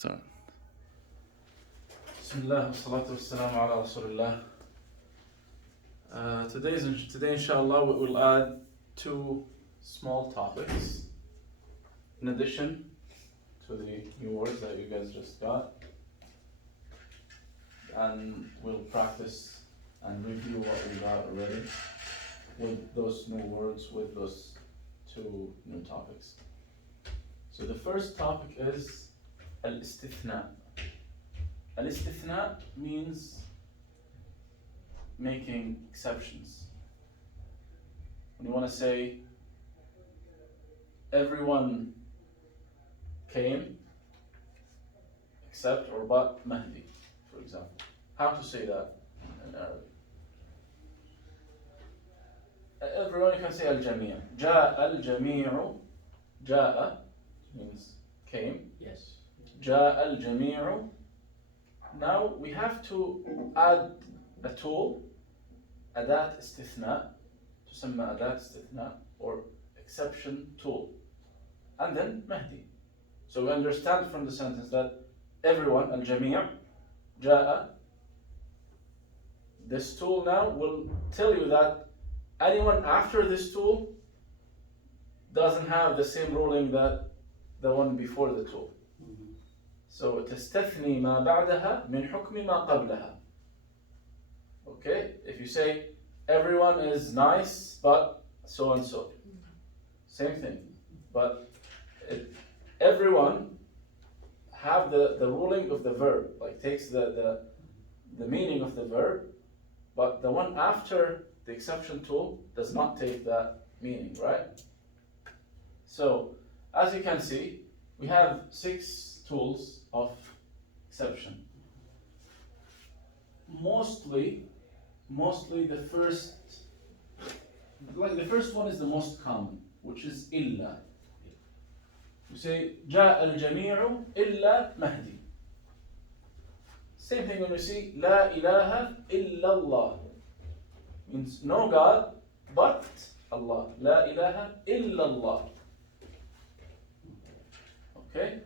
So, Bismillah, salatu wassalamu ala Rasulillah. Today, inshallah, we will add two small topics in addition to the new words that you guys just got. And we'll practice and review what we got already with those new words, with those two new topics. So the first topic is al-istithna. Al-istithna means making exceptions. When you want to say everyone came except or but Mahdi, for example. How to say that in Arabic? Everyone, you can say al-jami'. Ja'a al-jami'u. Ja'a means came. Yes. Ja'a al-jami'u. Now we have to add a tool, أداة استثناء, تسمى أداة استثناء or exception tool, and then Mahdi. So we understand from the sentence that everyone, al-jami' جاء. This tool now will tell you that anyone after this tool doesn't have the same ruling that the one before the tool. So تستثني ما بعدها من حكم ما قبلها. Okay, if you say everyone is nice but so and so, same thing. But everyone have the ruling of the verb, like takes the meaning of the verb, but the one after the exception tool does not take that meaning, right? So as you can see, we have 6 tools of exception. Mostly the first one is the most common, which is إلا. You say جاء الجميع إلا مهدي. Same thing when you see لا إله إلا الله. Means no God but Allah. لا إله إلا الله. Okay?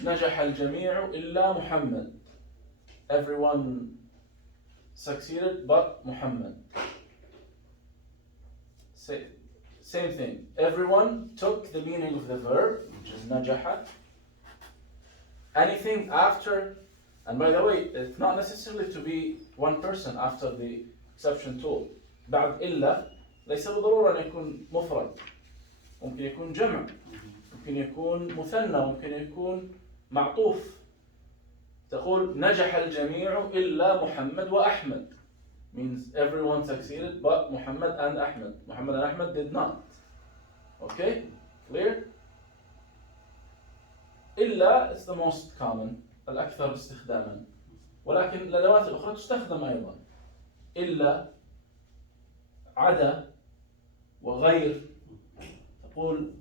نجح الجميع إلا محمد. Everyone succeeded but Muhammad. Same thing. Everyone took the meaning of the verb, which is نجح. Anything after, and by the way, it's not necessarily to be one person after the exception tool. بعد إلا ليس بالضرورة أن يكون مفرد. ممكن يكون جمع. ممكن يكون مثنى. ممكن يكون معطوف. تقول نجح الجميع إلا محمد وأحمد. Means everyone succeeded but Muhammad and Ahmed. Muhammad and Ahmed did not. Okay? Clear? إلا is the most common, الأكثر استخداما. ولكن الأدوات الأخرى تستخدم أيضا. إلا عدا وغير. تقول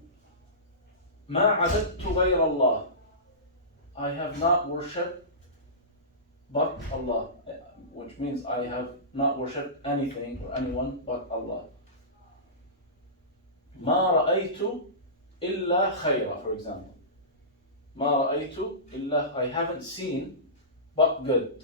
ما عبدت غير الله. I have not worshipped but Allah, which means I have not worshipped anything or anyone but Allah. ما رأيت إلا خيرا, for example. ما رأيت إلا, I haven't seen but good.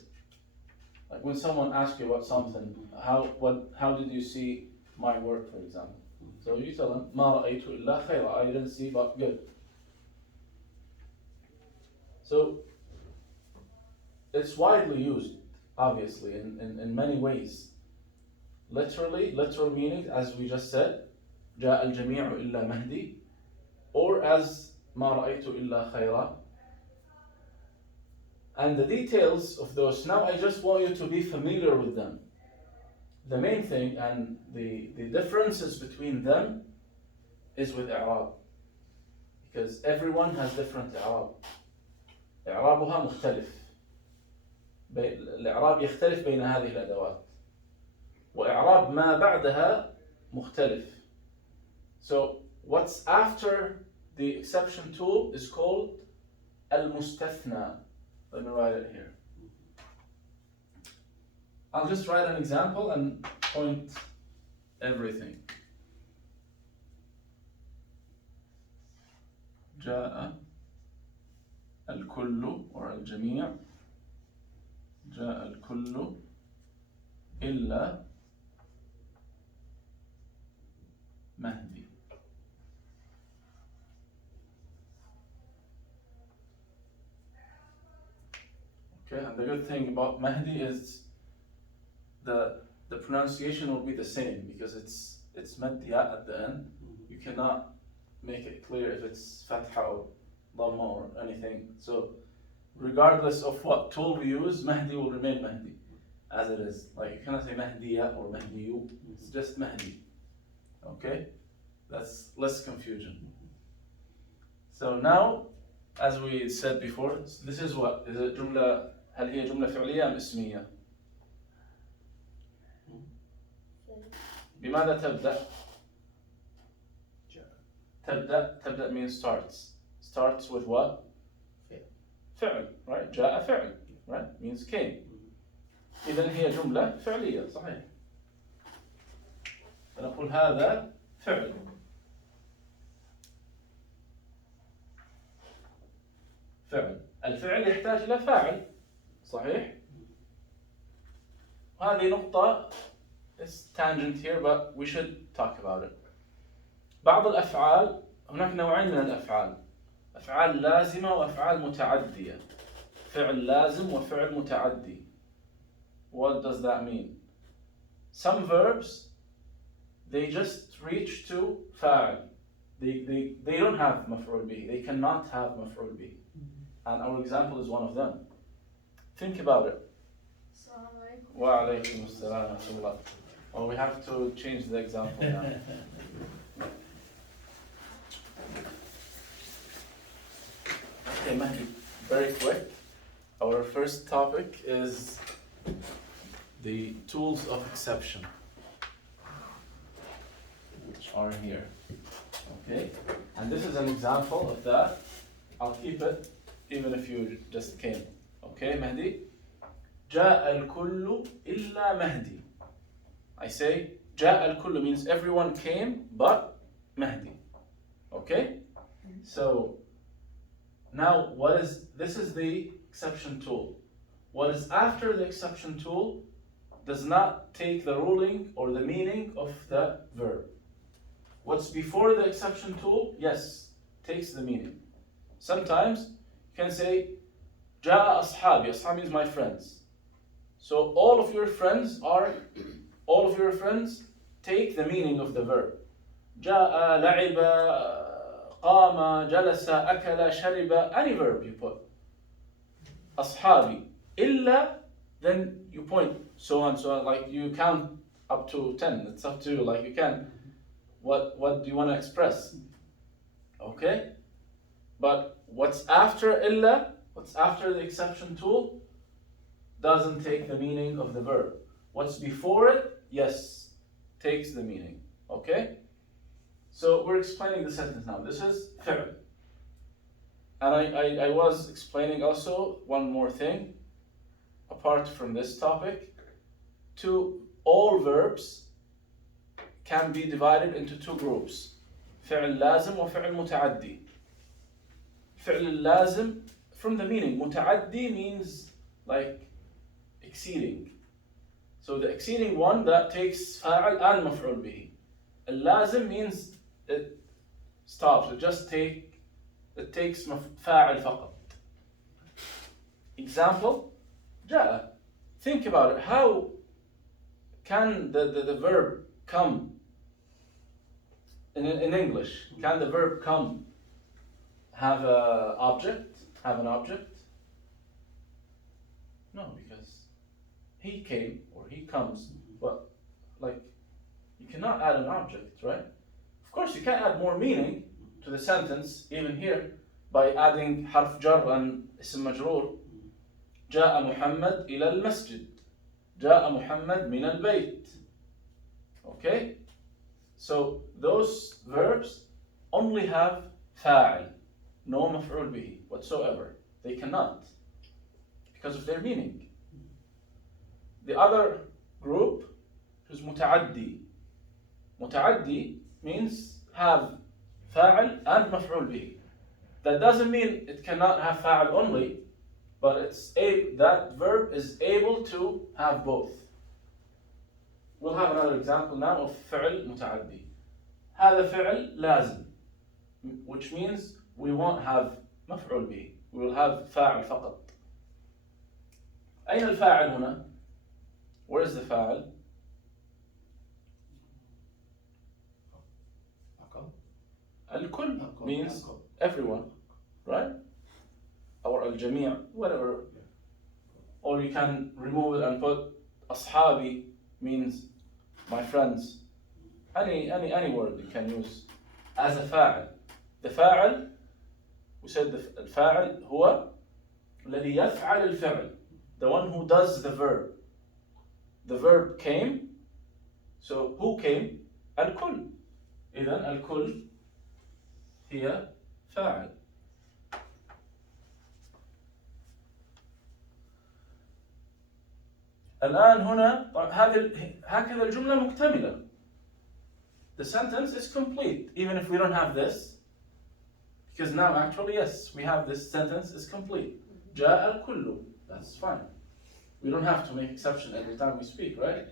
Like when someone asks you about something, how did you see my work, for example? So you tell them ما رأيت إلا خيرا, I didn't see but good. So it's widely used, obviously, in many ways. Literal meaning, as we just said, جاء الجميع إلا مهدي, or as ما رأيت إلا خيرا. And the details of those, now I just want you to be familiar with them. The main thing and the differences between them is with إعراب. Because everyone has different إعراب. إعرابها مختلف. الإعراب يختلف بين هذه الأدوات. وإعراب ما بعدها مختلف. So what's after the exception tool is called المستثنى. Let me write it here. I'll just write an example and point everything. جاء الكل or الجميع جاء الكل إلا مهدي. Okay, and the good thing about Mahdi is the pronunciation will be the same because it's mad ya at the end. You cannot make it clear if it's fatha or dhamma or anything. So regardless of what tool we use, Mahdi will remain Mahdi as it is. Like you cannot say Mahdiya or Mahdiyu. It's just Mahdi. Okay, that's less confusion. So now, as we said before, this is what is it جملة. هل هي جملة فعلية أم اسمية؟ بماذا تبدأ؟ تبدأ means starts with what؟ فعل, right? جاء فعل, right? Means came. إذن هي جملة فعلية, صحيح. فنقول هذا فعل. الفعل يحتاج إلى فاعل, صحيح؟ هذه نقطة is tangent here, but we should talk about it. بعض الأفعال, هناك نوعين من الأفعال, أفعال لازمة وأفعال متعدية. فعل لازم وفعل متعدي. What does that mean? Some verbs, they just reach to فاعل. They don't have مفعول به. They cannot have مفعول به. And our example is one of them. Think about it. Wa alaykum assalam wa rahmatullah. Well, we have to change the example now. Okay, Mahdi, very quick. Our first topic is the tools of exception, which are here. Okay? And this is an example of that. I'll keep it even if you just came. Okay, Mahdi? جاء الكل إلا مهدي. I say جاء الكل means everyone came but Mahdi. Okay? So now this is the exception tool. What is after the exception tool does not take the ruling or the meaning of the verb. What's before the exception tool, yes, takes the meaning. Sometimes you can say جاء أصحابي. أصحاب means my friends. So all of your friends take the meaning of the verb. جاء, لعب, قام, جلس, أكل, شرب, any verb you put. أصحابي. إلا, then you point so on, like you count up to 10. It's up to you. Like you can, what do you want to express? Okay? But what's after إلا, what's after the exception tool, doesn't take the meaning of the verb. What's before it, yes, takes the meaning. Okay? So we're explaining the sentence now. This is فعل. And I was explaining also one more thing, apart from this topic. All verbs can be divided into two groups. فعل لازم وفعل متعدي. فعل لازم, from the meaning, متعدي means like exceeding. So the exceeding one, that takes فاعل and مفعول به. اللازم means it stops, it takes فاعل فقط. Example, جاء. Think about it. How can the verb come in English? Can the verb come have an object? No, because he came or he comes, but like you cannot add an object, right? Of course, you can add more meaning to the sentence, even here, by adding حرف جر and اسم مجرور. جاء محمد إلى المسجد. جاء محمد من البيت. Okay? So those verbs only have فاعل, no مفعول به whatsoever. They cannot, because of their meaning. The other group is متعدي. متعدي means have فاعل and مفعول به. That doesn't mean it cannot have fa'al only, but that verb is able to have both. We'll have another example now of فعل متعدي. هذا فعل لازم, which means we won't have مفعول به. We will have فاعل فقط. أين الفاعل هنا? Where is the فاعل? الكل means everyone, right? Or الجميع, whatever. Or you can remove it and put أصحابي means my friends. Any word you can use as a فاعل. The فاعل, we said الفاعل هو الذي يفعل الفعل, the one who does the verb. The verb came, so who came? الكل. إذن الكل هي فاعل. الآن هنا هكذا الجملة مكتملة. The sentence is complete, even if we don't have this, because now actually yes, we have this sentence is complete. جاء الكل. That's fine. We don't have to make exception every time we speak, right?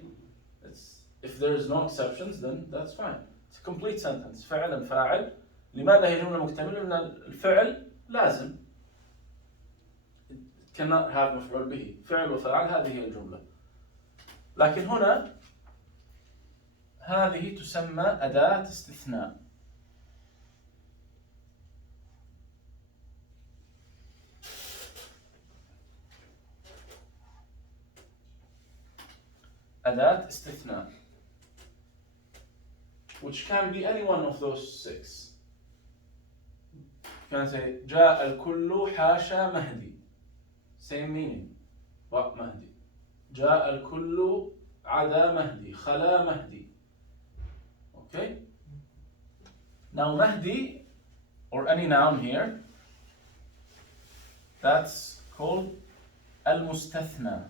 If there is no exceptions, then that's fine. It's a complete sentence. فعل فاعل. لماذا هي جملة مكتملة؟ لأن الفعل لازم. It cannot have مفعول به. فعل وفاعل هذه هي الجملة. لكن هنا هذه تسمى أداة استثناء. أداة استثناء, which can be any one of those six. You can say جاء الكل حاشا مهدي. Same meaning, but مهدي. جاء الكل عدا مهدي. خلا مهدي. Okay? Now Mahdi, or any noun here, that's called المستثنى.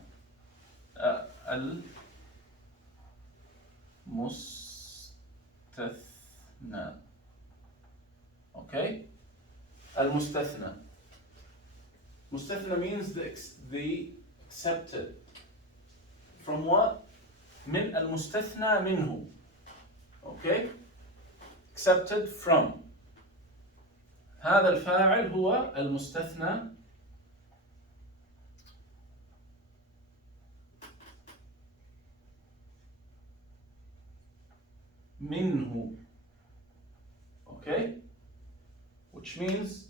المستثنى. Okay? المستثنى. مستثنى means the accepted. From what? من المستثنى منه. Okay? Accepted from. هذا الفاعل هو المستثنى منه. Okay? Which means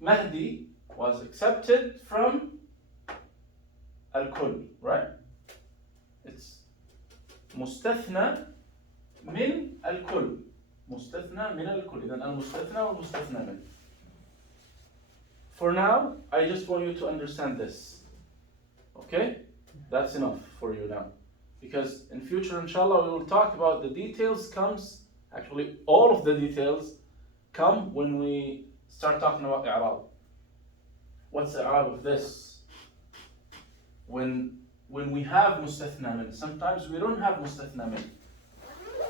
Mahdi was accepted from al-kull, right? It's مستثنى من الكل. مستثنى من الكل. إذن المستثنى والمستثنى من. For now, I just want you to understand this. Okay? That's enough for you now. Because in future, inshallah, we will talk about the details actually all of the details come when we start talking about i'rab. What's the i'rab of this? When we have mustathna min, sometimes we don't have mustathna min.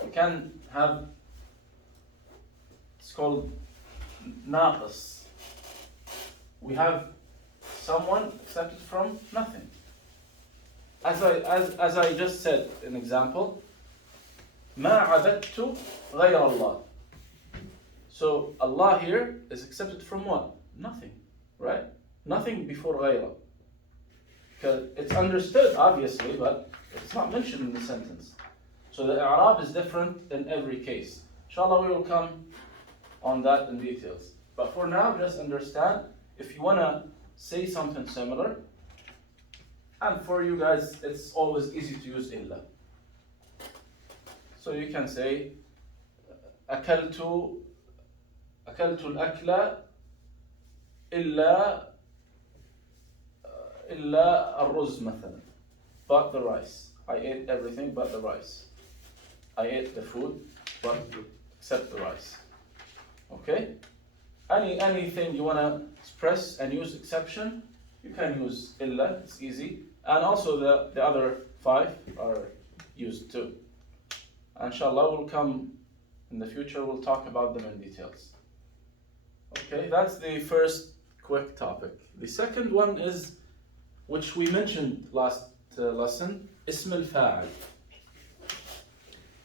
We can have, it's called naqis. We have someone accepted from nothing. As I just said, an example, ما عبدت غير الله. So Allah here is accepted from what? Nothing, right? Nothing before غيره. Because it's understood, obviously, but it's not mentioned in the sentence. So the i'rab is different in every case. Inshallah, we will come on that in details. But for now, just understand, if you want to say something similar, and for you guys, it's always easy to use illa. So you can say, أكلت الأكل إلا الرز مثلا. But the rice. I ate everything but the rice. I ate the food but except the rice. Okay? Anything you want to express and use exception, you can use illa, it's easy. And also the other 5 are used too. Inshallah, we'll come in the future, we'll talk about them in details. Okay, that's the first quick topic. The second one is, which we mentioned last lesson, اسم الفاعل.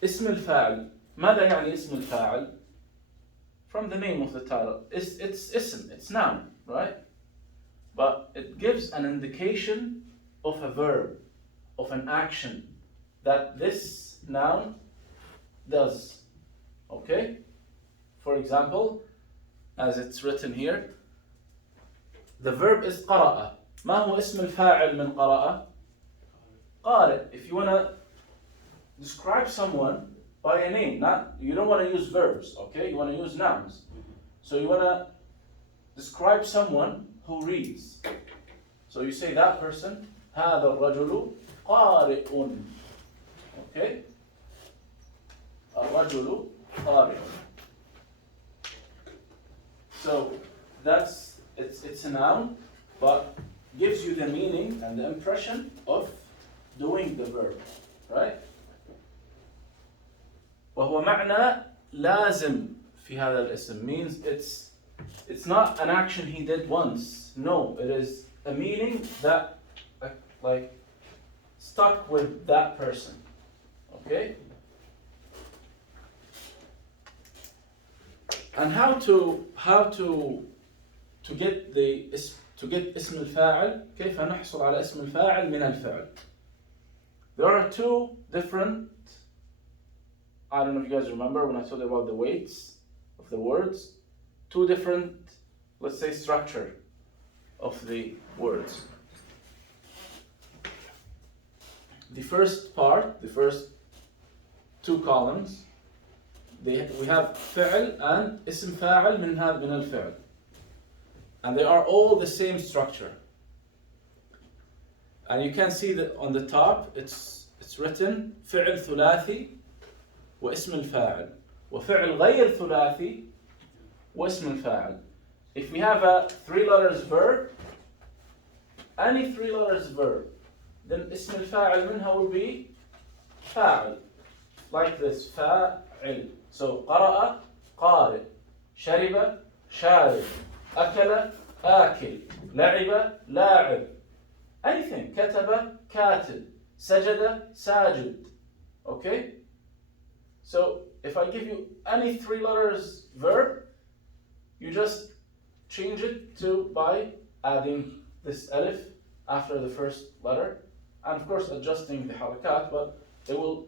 اسم الفاعل. ماذا يعني اسم الفاعل? From the name of the title, it's ism, it's noun, right? But it gives an indication of a verb, of an action that this noun does. Okay? For example, as it's written here, the verb is قرأ. ما هو اسم الفاعل من قرأ؟ قارئ. If you want to describe someone by a name, you don't want to use verbs, okay? You want to use nouns. So you want to describe someone who reads. So you say that person, هذا الرجل قارئ. Okay? الرجل قارئ. So it's a noun, but gives you the meaning and the impression of doing the verb, right? وهو معنى لازم في هذا الاسم, means it's not an action he did once. No, it is a meaning that like stuck with that person. Okay? And how to get اسم الفاعل, كيف نحصل على اسم الفاعل من الفعل. There are two different, I don't know if you guys remember when I told you about the weights of the words, two different, let's say, structure of the words. The first part, the first two columns, we have فعل and اسم فاعل من الفعل. And they are all the same structure. And you can see that on the top, it's written فعل ثلاثي واسم الفاعل وفعل غير ثلاثي واسم الفاعل. If we have a 3 letters verb, any 3 letters verb, then اسم الفاعل منها will be فاعل. Like this, فاعل. So قرأ قارئ, شرب شارب, أكل آكل, لعب لاعب. Anything, كتب كاتب, سجد ساجد. Okay? So if I give you any 3 letters verb, you just change it by adding this alif after the first letter, and of course adjusting the harakat, but it will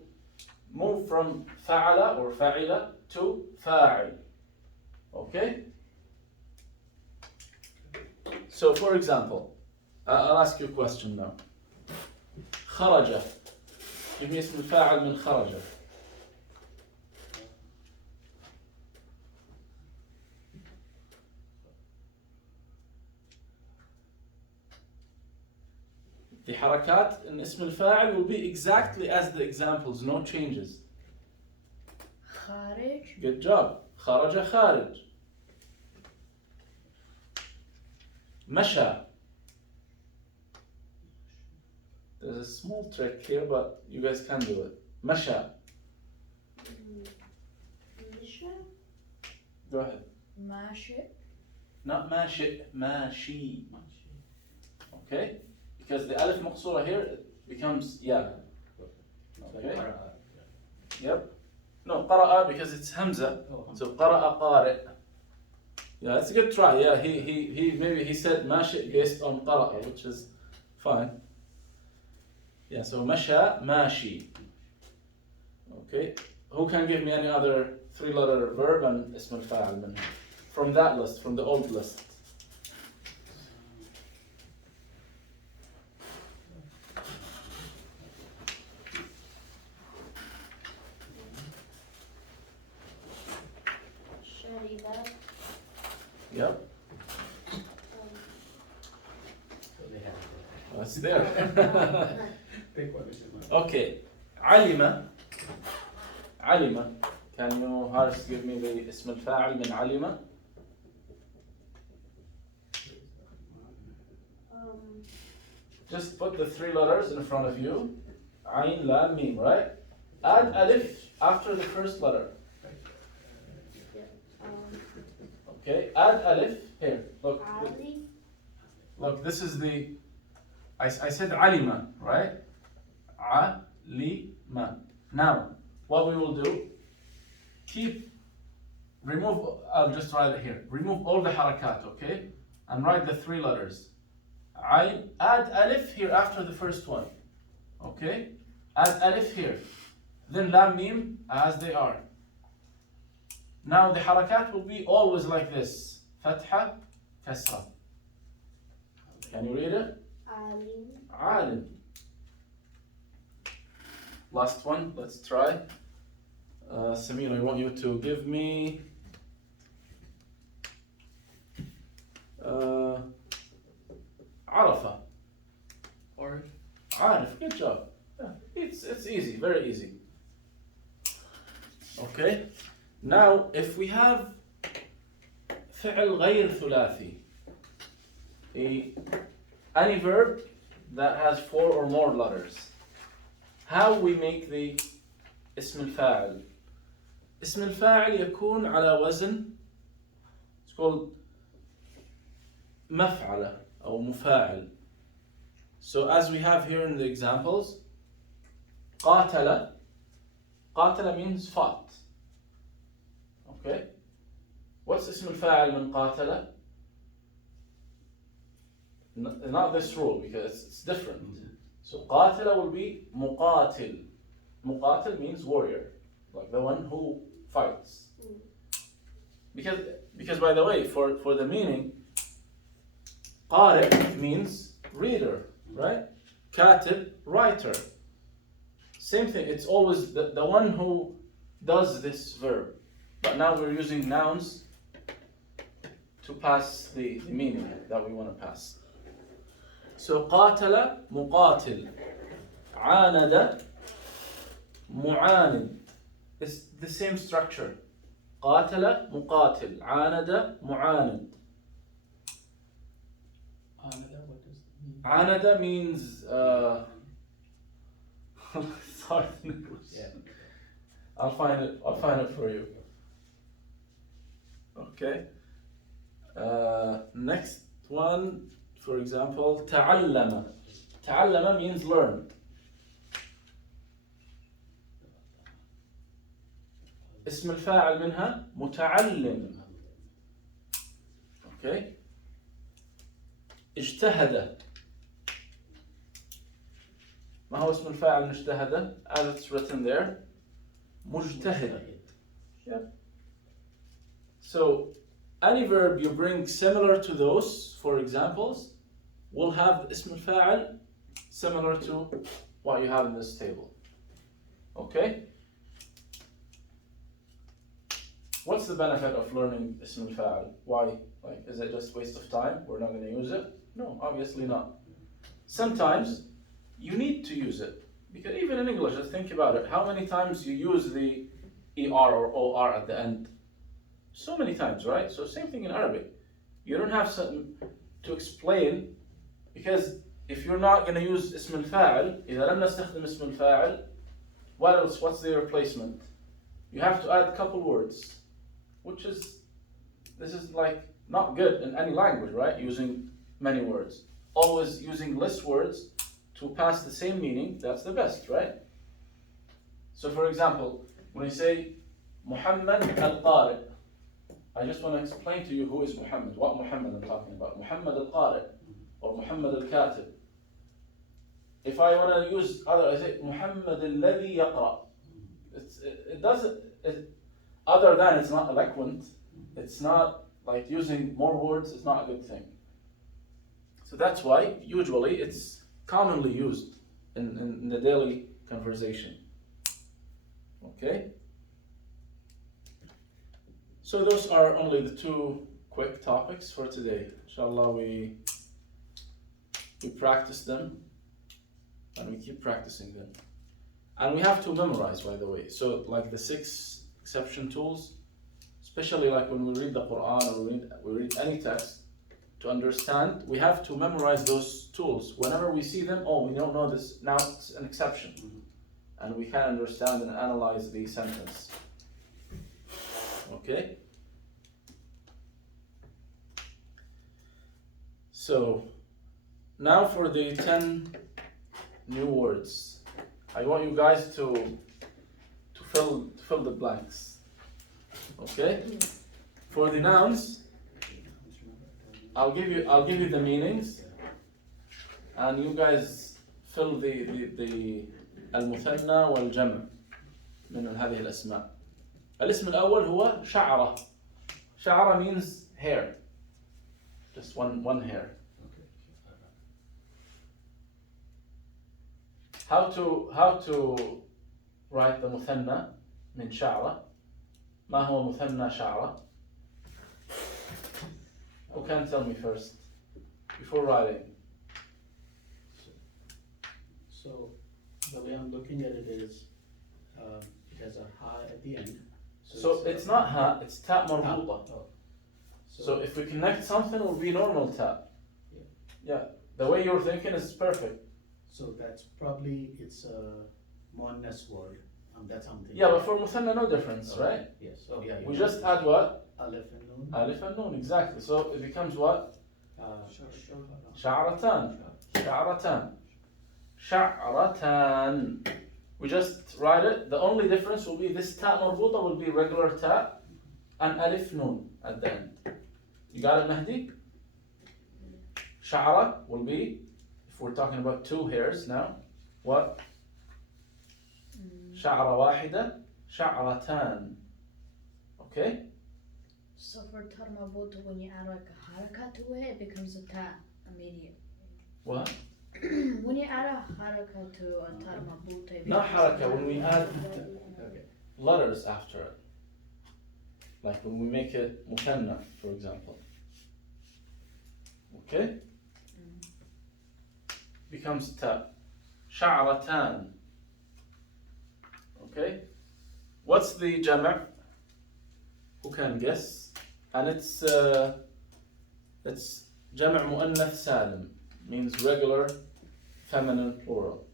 move from فعل or فعل to فاعل. Okay? So for example, I'll ask you a question now. خرج. Give me اسم الفاعل من خرج. The harakat in اسم الفاعل will be exactly as the examples, no changes. خارج. Good job. خرج خارج. مشى. There's a small trick here, but you guys can do it. مشى. مشى. Go ahead. ماشي. Not ماشي, ماشي. Okay? Because the alif مقصورة here, it becomes ya. Okay? Yep. No, قرأ because it's hamza. So قرأ قارئ. Yeah, that's a good try. Yeah, he maybe he said ماشي based on قرأ, which is fine. Yeah, so مشى ماشي. Okay. Who can give me any other 3-letter verb and اسم الفاعل منها? From that list, from the old list. شرب. Yep. That's there. Okay. علم. علم. Can you Haris give me the اسم الفاعل من علم? Just put the 3 letters in front of you. عين لام ميم, right? Add alif after the first letter. Okay, add alif here. Look, Ali. look. This is the. I said alima, right? Alima. Now, what we will do? Remove. I'll just write it here. Remove all the harakat, okay? And write the three letters. Add alif here after the first one. Okay? Add alif here. Then lam mim as they are. Now the harakat will be always like this. Fatha, kasra. Can you read it? Alim. Alim. Last one, let's try. Samir, I want you to give me Arafa. Or Arif, good job. Yeah, it's easy, very easy. Okay. Now, if we have فعل غير ثلاثي, any verb that has 4 or more letters, how we make the اسم الفاعل? اسم الفاعل يكون على وزن, it's called مفعلة أو مفاعل. So as we have here in the examples, قاتل, قاتل means fought. Okay? What's اسم الفاعل من قاتل? Not this rule because it's different. So قاتل will be مقاتل. مقاتل means warrior, like the one who fights. Because by the way, for the meaning, قارئ means reader, right? Katib, writer. Same thing, it's always the one who does this verb. But now we're using nouns to pass the meaning that we want to pass. So قاتل مقاتل, عاند معاند. It's the same structure. قاتل مقاتل, عاند معاند. Anada, what does it mean? Anada means it's hard in English. Yeah. I'll find it for you. Okay. Next one, for example, تعلم. تعلم means learned. اسم الفاعل منها متعلم. Okay. اجتهد. ما هو اسم الفاعل من اجتهد? As it's written there, مجتهد. Yeah. So any verb you bring similar to those, for examples, will have اسم الفاعل similar to what you have in this table. Okay? What's the benefit of learning اسم الفاعل? Why? Like, is it just waste of time? We're not going to use it? No, obviously not. Sometimes you need to use it. Because even in English, just think about it. How many times you use the ER or OR at the end? So many times, right? So same thing in Arabic. You don't have something to explain, because if you're not going to use اسم الفاعل, إذا لم نستخدم اسم الفاعل, what else? What's the replacement? You have to add a couple words, this is like not good in any language, right? Using many words. Always using less words to pass the same meaning, that's the best, right? So for example, when you say Muhammad al-Qari, I just want to explain to you who is Muhammad, what Muhammad I'm talking about. Muhammad al-Qari or Muhammad al-Katib. If I want to use other, I say Muhammad alladhi yaqra. It doesn't, other than it's not eloquent, it's not like using more words, it's not a good thing. So that's why usually it's commonly used in the daily conversation. Okay? So those are only the two quick topics for today. Inshallah, we practice them and we keep practicing them. And we have to memorize, by the way. So like the 6 exception tools, especially like when we read the Quran or we read any text, to understand, we have to memorize those tools. Whenever we see them, we don't know this, now it's an exception. And we can understand and analyze the sentence. Okay? So now for the 10 new words. I want you guys to fill the blanks. Okay? For the nouns, I'll give you the meanings, and you guys fill the المثنى والجمع من هذه الأسماء. الاسم الأول هو شعرة. شعرة means hair. Just one hair. How to write the مثنى من شعرة? ما هو مثنى شعرة? Who can tell me first before writing? So the way I'm looking at it is, it has a ha at the end. So it's not ha, it's ta ta. مربوطة. Oh. So if we connect something, it will be normal ta. Yeah. Yeah, the way you're thinking is perfect. So that's probably, it's a muannas word. That's something. Yeah, but for مثنى no difference, right? Yes. Oh yeah. We just add what? Aleph and nun. Alif and nun, exactly. So it becomes what? Sh- شعرتان. شعرتان. شعرتان. We just write it. The only difference will be this ta مربوطة will be regular ta and alif nun at the end. You got it, Mahdi? شعرة will be, if we're talking about two hairs now, what? شعرة واحدة. شعرتان. Okay? So for tar marbuta, when you add like a harakat to it, it becomes a ta immediately. What? When you add a harakat to a tar marbuta, it Not becomes a haraka, when we add Okay. letters after it. Like when we make it مثنى, for example. Okay? Becomes ta. شعرتان. Okay? What's the jama'? Who can guess? And it's جمع مؤنث سالم, means regular feminine plural.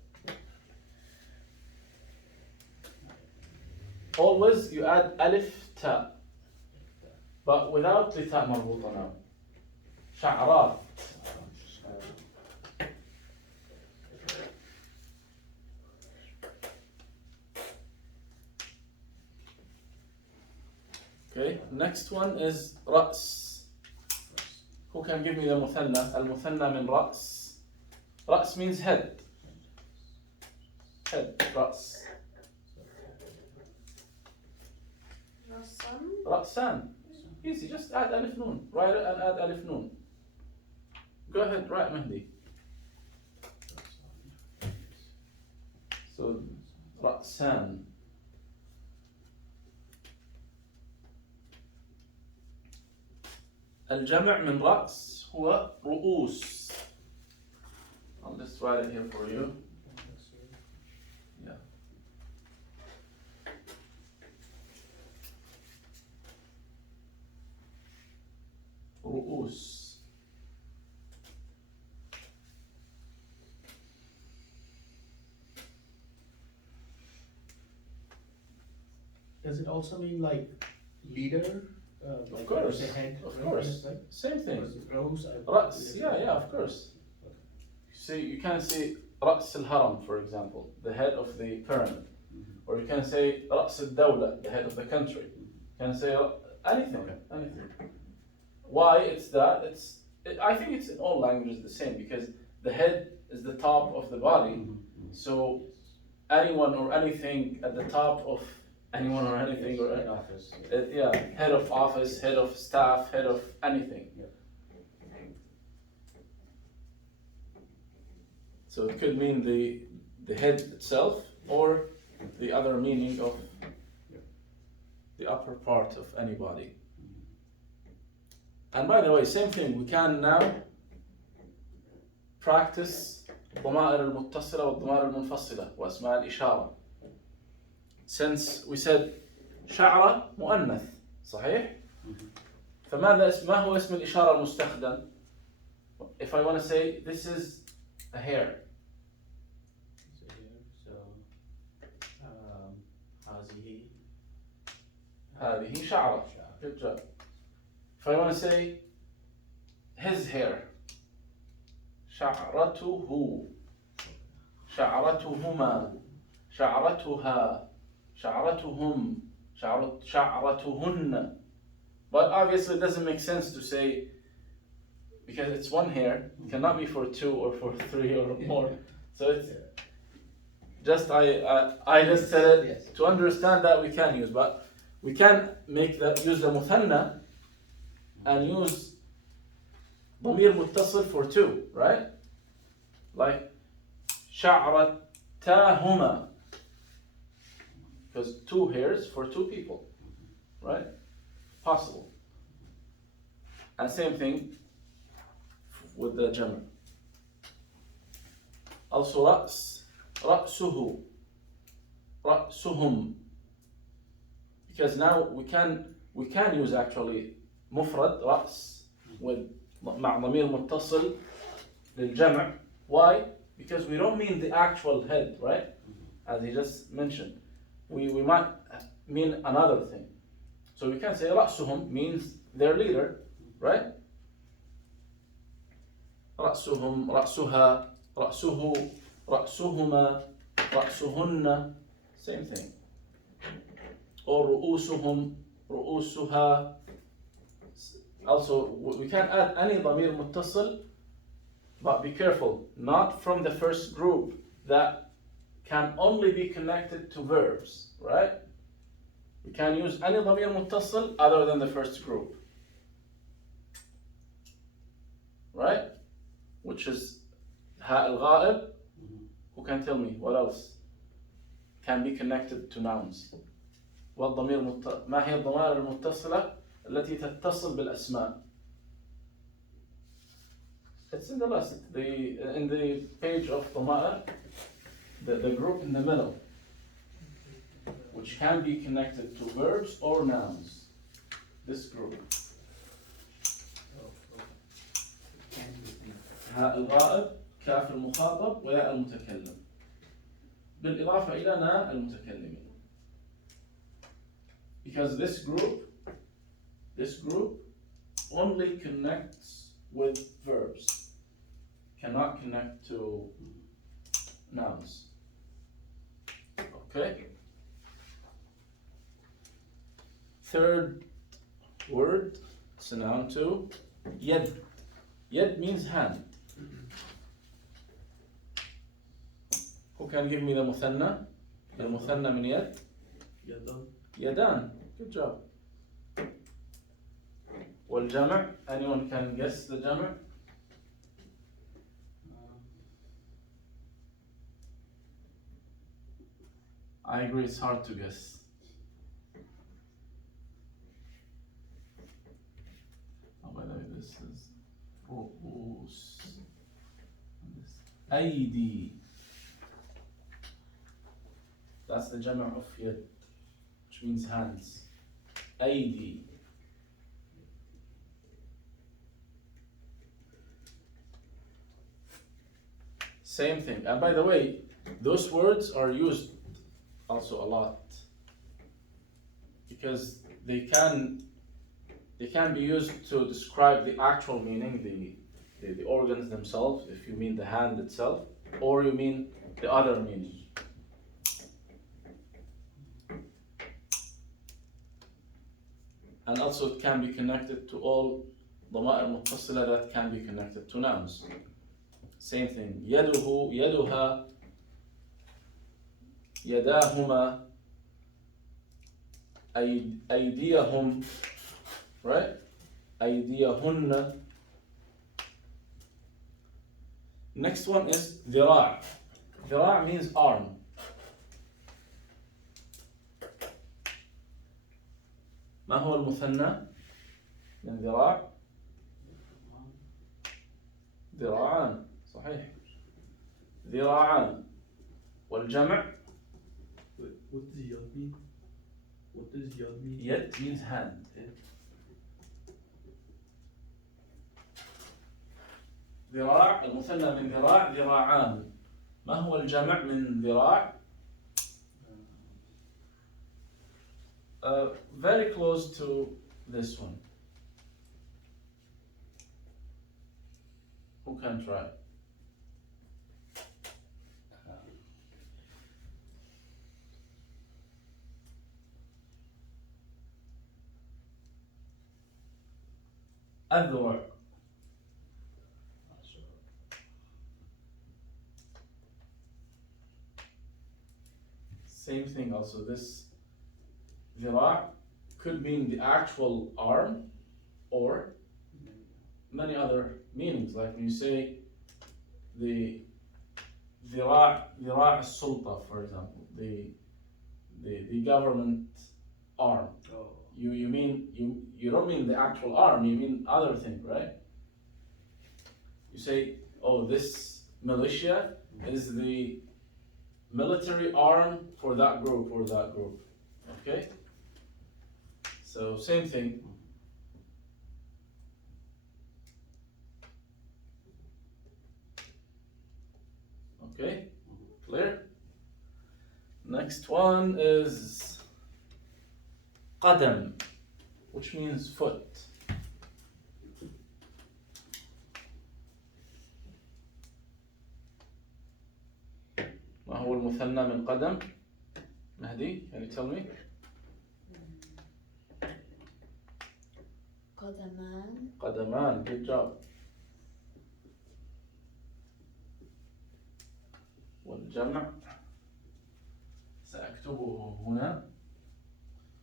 Always you add alif ta, but without the ta مربوطة now. شعرات. Okay, next one is رأس. Who can give me the مثنى? المثنى من رأس. رأس means head. Head, رأس. رأسان. Easy, just add ألف نون. Write it and add ألف نون. Go ahead, write Mahdi. So, رأسان. الجمع من رأس هو رؤوس. I'll just write it here for you. Yeah. رؤوس. Does it also mean like leader? Of course, the head, of right? course. Like, Same thing. Rose. رأس, yeah, of course. See, you can say رأس الهرم, for example, the head of the pyramid. Or you can say رأس الدولة, the head of the country. You can say anything, anything. Why it's that? I think it's in all languages the same, because the head is the top of the body. So anyone or anything at the top of anyone or anything, or head office. yeah, head of office, head of staff, head of anything. Yeah. So it could mean the head itself, or the other meaning of the upper part of anybody. And by the way, same thing, we can now practice الضمائر المتصلة والضمائر المنفصلة وأسماء الإشارة. Since we said شعرة مؤنث, صحيح؟ ما هو اسم الإشارة المستخدم? If I want to say this is a hair. هذه شعرة. Good job. If I want to say his hair, شعرته شعرتهما شعرتها شعرتهم شعرتهن. But obviously it doesn't make sense to say, because it's one hair, it cannot be for two or for three or more. So it's just, I just said it Yes. to understand that we can use, but we can make that, use the muthanna and use ضمير متصل for two, right? Like شعرتاهما, because two hairs for two people, right? Possible. And same thing with the jama. Also رأس, رأسه, رأسهم. Because now we can use actually مفرد رأس with مع ضمير متصل للجمع. Why? Because we don't mean the actual head, right? As he just mentioned. We might mean another thing. So we can say رأسهم means their leader, right? رأسهم, رأسها, رأسه, رأسهما, رأسهن, same thing. Or رؤوسهم, رؤوسها. Also, we can add any ضمير متصل, but be careful, not from the first group that can only be connected to verbs, right? We can use any ضمير متصل other than the first group, right? Which is ها الغائب. Who can tell me what else can be connected to nouns? والضمير ما هي الضمائر المتصلة التي تتصل بالأسماء؟ It's in the list, in the page of ضمائر, the group in the middle, which can be connected to verbs or nouns. This group. هاء الغائب، كاف المخاطب، وياء المتكلم، بالإضافة إلى ناء المتكلمين. Because this group only connects with verbs, cannot connect to nouns. Okay? Third word, it's a noun too, يد. يد means hand. Who can give me the مثنى? المثنى من يد? يدان. يدان. Good job. والجمع, anyone can guess the جمع? I agree, it's hard to guess. Oh, by the way, this is رؤوس. أيدي. That's the جمع of يد, which means hands. أيدي. Same thing. And by the way, those words are used also a lot, because they can be used to describe the actual meaning, the organs themselves, if you mean the hand itself, or you mean the other meaning. And also it can be connected to all ضمائر متصلة that can be connected to nouns. Same thing. يده, يدها, يداهما, أيديهم, right? أيديهن. Next one is ذراع. ذراع means arm. ما هو المثنى من ذراع؟ ذراعان. صحيح. ذراعان. والجمع؟ What does yad mean? What does yad mean? Yad means hand. ذراع, المثنى من ذراع ذراعان. ما هو الجمع من ذراع؟ Very close to this one. Who can try? أذرع. Same thing also. This ذراع could mean the actual arm or many other meanings. Like when you say the ذراع السلطة, for example, the government arm. Oh. You mean you don't mean the actual arm, you mean other thing, right? You say, oh, this militia is the military arm for that group or that group. Okay? So same thing. Okay? Clear? Next one is قدم, which means foot. ما هو المثنى من قدم؟ مهدي, can you tell me? قدمان. قدمان, good job. والجمع سأكتبه هنا.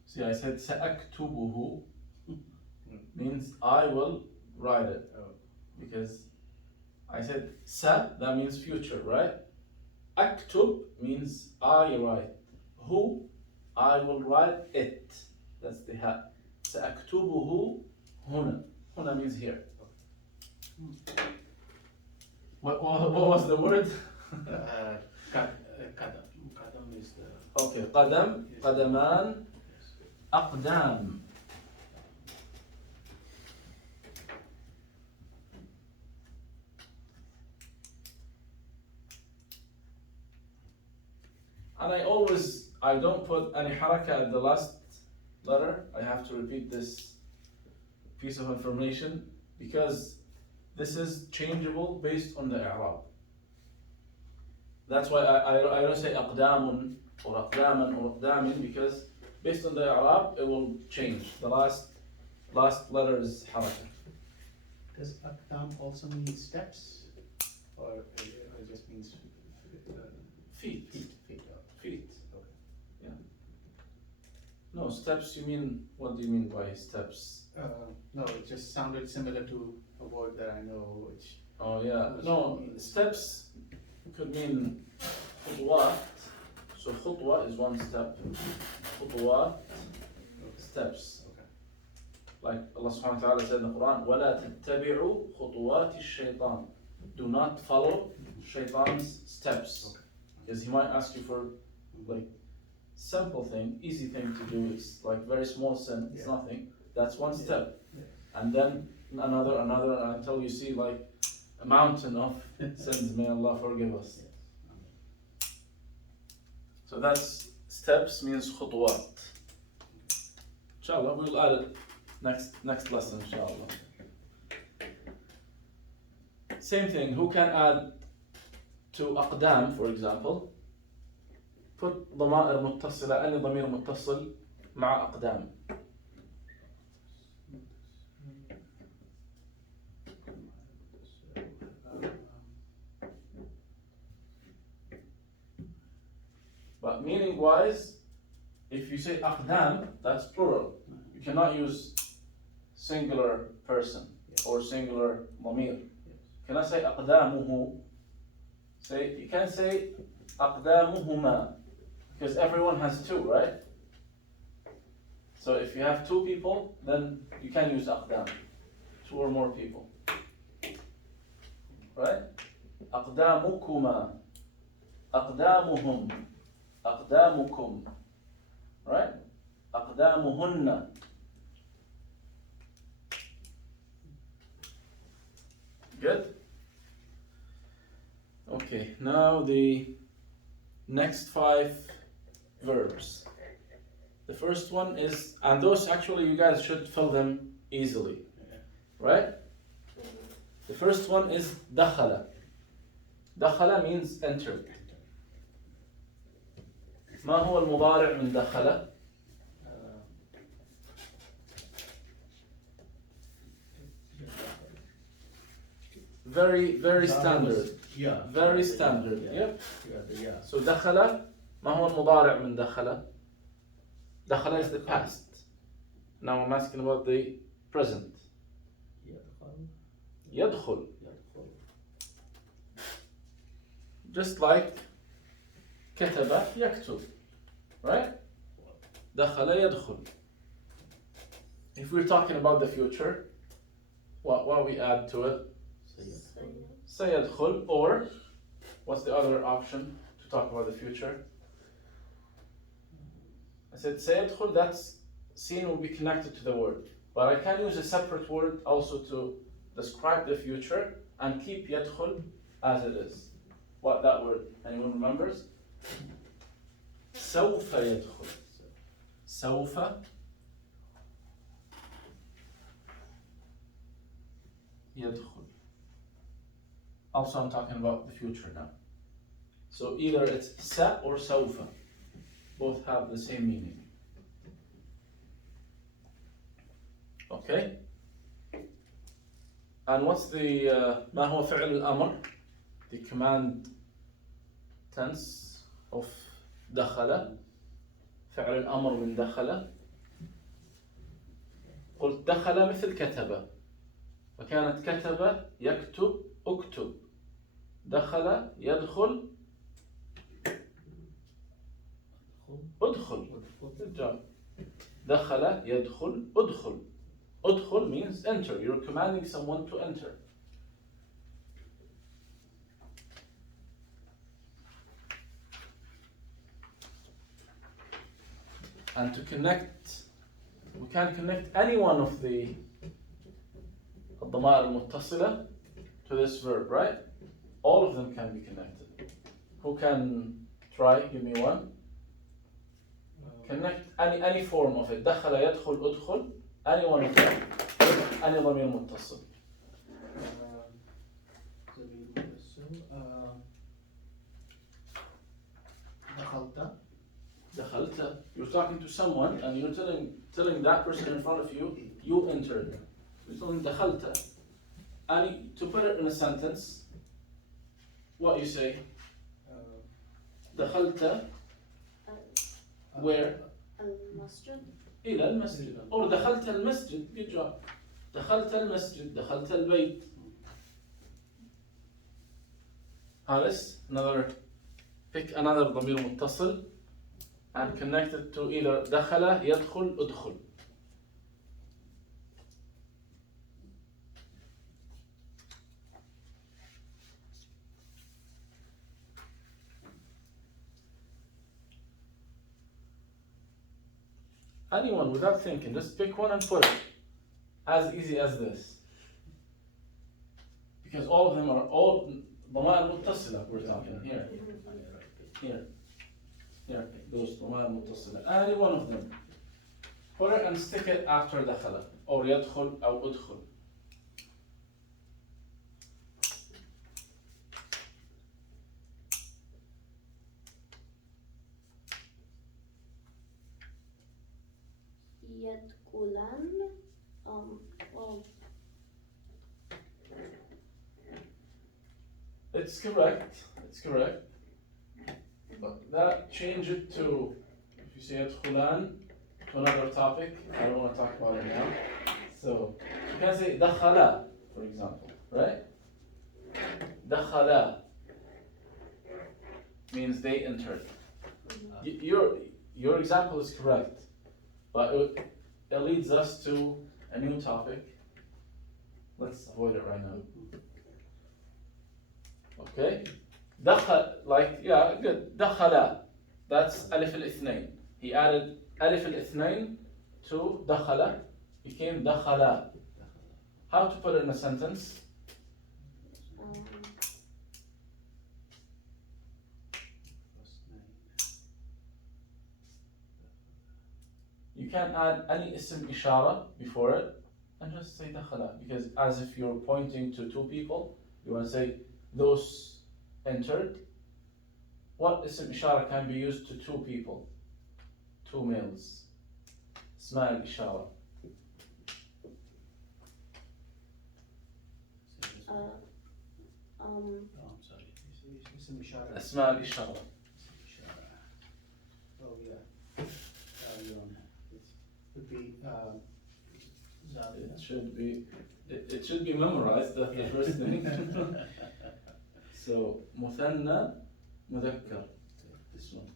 See, I said سأكتبه means I will write it. Because I said sa, that means future, right? أكتب means I write. Who? I will write it. That's the ha. سأكتبه هنا. هنا means here. What was the word? Qadam is the. Okay, قدم, قدمان, أقدام. And I don't put any haraka at the last letter. I have to repeat this piece of information because this is changeable based on the i'rab. That's why I don't say أقدام or أقداما or أقدام, because based on the i'rab it will change. The last letter is haraka. Does aqdam also mean steps, or it just means Feet. Okay. Yeah. No, steps, you mean, what do you mean by steps? No, it just sounded similar to a word that I know, which. Oh yeah, no, steps could mean خطوات. So خطوة is one step. خطوات, steps. Okay. Like Allah subhanahu wa ta'ala said in the Quran, وَلَا تَتَّبِعُوا خُطُوَاتِ الشَّيْطَانِ. Do not follow shaitan's steps. Okay. Because he might ask you for like simple thing, easy thing to do. It's like very small sin, it's nothing. That's one step. Yeah. And then another, until you see like a mountain of sins. May Allah forgive us. So that's steps means خطوات. Inshallah, we'll add it next lesson, inshallah. Same thing, who can add to أقدام, for example? Put ضمائر متصلة, أي ضمير متصل مع أقدام. But meaning wise, if you say أقدام, that's plural. You cannot use singular person or singular ضمير. Can I say أقدامه? You can't say أقدامهما, because everyone has two, right? So if you have two people, then you can use أقدام, two or more people, right? أقدامكما, أقدامهم, أقدامكم, right? أقدامهن. Good? Okay, now the next 5 verbs. The first one is, and those actually you guys should fill them easily, right? The first one is دخل. دخل means entered. ما هو المضارع من دخل؟ very The other standard. was- Yeah. Very Yeah, standard. yeah, Yep. Yeah. So دخل ما هو المضارع من دخل؟ دخل is the past. Now I'm asking about the present. يدخل. Just like كتب يكتب. Right? دخل يدخل. If we're talking about the future, what we add to it? سيدخل, or what's the other option to talk about the future? I said سيدخل, that's seen will be connected to the word. But I can use a separate word also to describe the future and keep يدخل as it is. What that word? Anyone remembers? سوف يدخل. سوف يدخل. Also, I'm talking about the future now. So either it's sa or سوف. Both have the same meaning. Okay? And what's the ما هو فعل الأمر? The command tense of دخل. فعل الأمر من دخل. قلت دخل مثل كتب. فكانت كتب يكتب اكتب. دخل يدخل ادخل. Good job. دخل يدخل ادخل. ادخل means enter. You're commanding someone to enter. And to connect, we can connect any one of the الضمائر المتصلة to this verb, right? All of them can be connected. Who can try? Give me one. Connect any form of it. دخل يدخل ادخل. Any one of them. Any ضمير متصل. دخلت. دخلت. You're talking to someone and you're telling that person in front of you, you entered. You're telling دخلت. And to put it in a sentence, what you say? دخلت. Where? المسجد. إلى المسجد. Or دخلت المسجد. Good job. دخلت المسجد. دخلت البيت. Alice, pick another ضمير متصل and connect it to either دخل يدخل ادخل. Anyone without thinking, just pick one and put it. As easy as this. Because all of them are all ضمائر متصلة we're talking here. Here, those ضمائر متصلة. Any one of them. Put it and stick it after دخل or يدخل أو ادخل. يدخلان. It's correct. But that change it to, if you say يدخلان, to another topic. I don't want to talk about it now. So you can say دخلا, for example, right? دخلا means they entered. Your example is correct, but it leads us to a new topic. Let's avoid it right now. Okay? دخل, like, yeah, good. دخل. That's ألف الاثنين. He added ألف الاثنين to دخل. Became دخلا. How to put it in a sentence? You can add any اسم إشارة before it and just say دخل, because as if you're pointing to two people, you want to say those entered. What اسم إشارة can be used to two people, two males? اسماء الإشارة. I'm sorry. اسم إشارة. أسماء الإشارة. Oh yeah. You don't have. It would be It should be. It should be memorized. That's the first thing. So مثنى مذكر. This one.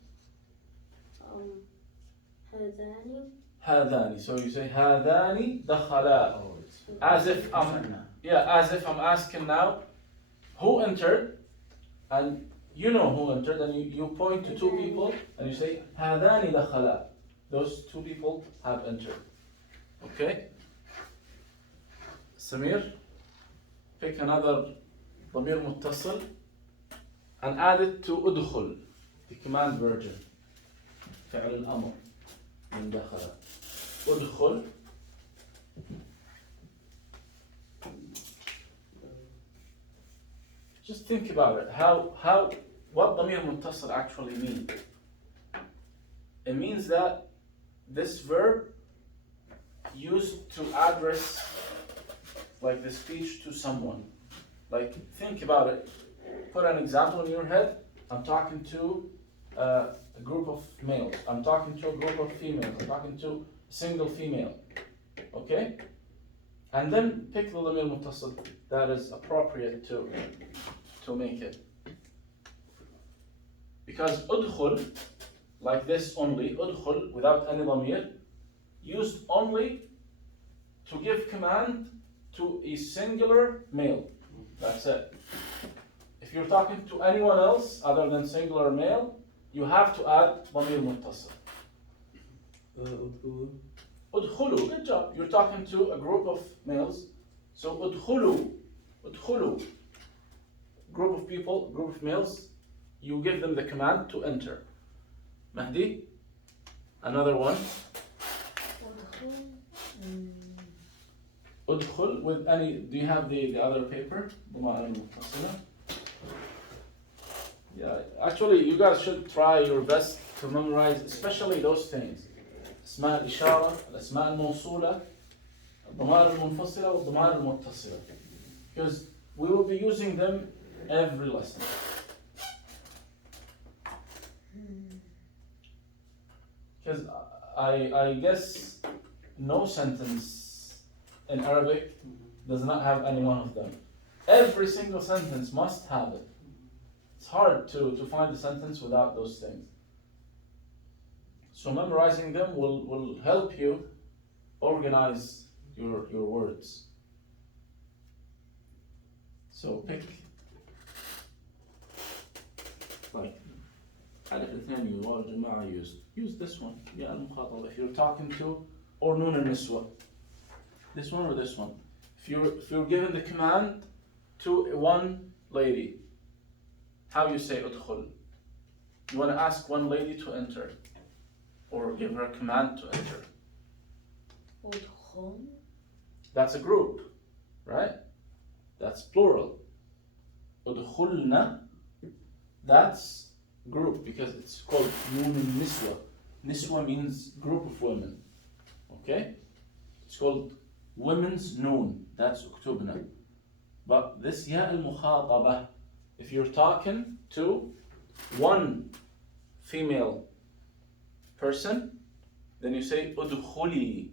هذان. هذان. So you say هذان دخلا. Oh, it's As if as if I'm asking now, who entered, and you know who entered, and you point to two people and you say هذان دخلا. Those two people have entered. Okay? Samir, pick another ضمير متصل and add it to أدخل, the command version. فعل الأمر من دخل. أدخل. Just think about it. What ضمير متصل actually means? It means that this verb used to address like the speech to someone. Like, think about it. Put an example in your head. I'm talking to a group of males. I'm talking to a group of females. I'm talking to a single female. Okay? And then pick the ضمير متصل that is appropriate to make it. Because أدخل, like this only, أدخل without any ضمير, used only to give command to a singular male. That's it. If you're talking to anyone else other than singular male, you have to add ضمير متصل. أدخلوا, good job. You're talking to a group of males, so أدخلوا, group of people, group of males, you give them the command to enter. Mahdi, another one. أدخل with any. Do you have the other paper? Yeah, actually, you guys should try your best to memorize, especially those things. أسماء الإشارة, الأسماء الموصولة, الضمائر المنفصلة والضمائر المتصلة. Because we will be using them every lesson. Because I guess no sentence in Arabic does not have any one of them. Every single sentence must have it. It's hard to find a sentence without those things. So memorizing them will help you organize your words. So pick like ألف الاثنين واو الجماعة use this one. يا المخاطبة if you're talking to, or نون النسوة. This one or this one. If you're given the command to one lady, how you say أدخل? You want to ask one lady to enter, or give her a command to enter. أدخل. That's a group, right? That's plural. أدخلنا, that's group because it's called نون النسوة. Niswa means group of women. Okay? It's called women's noon. That's uktubna. But this ya al-mukhatabah, if you're talking to one female person, then you say udkhuli.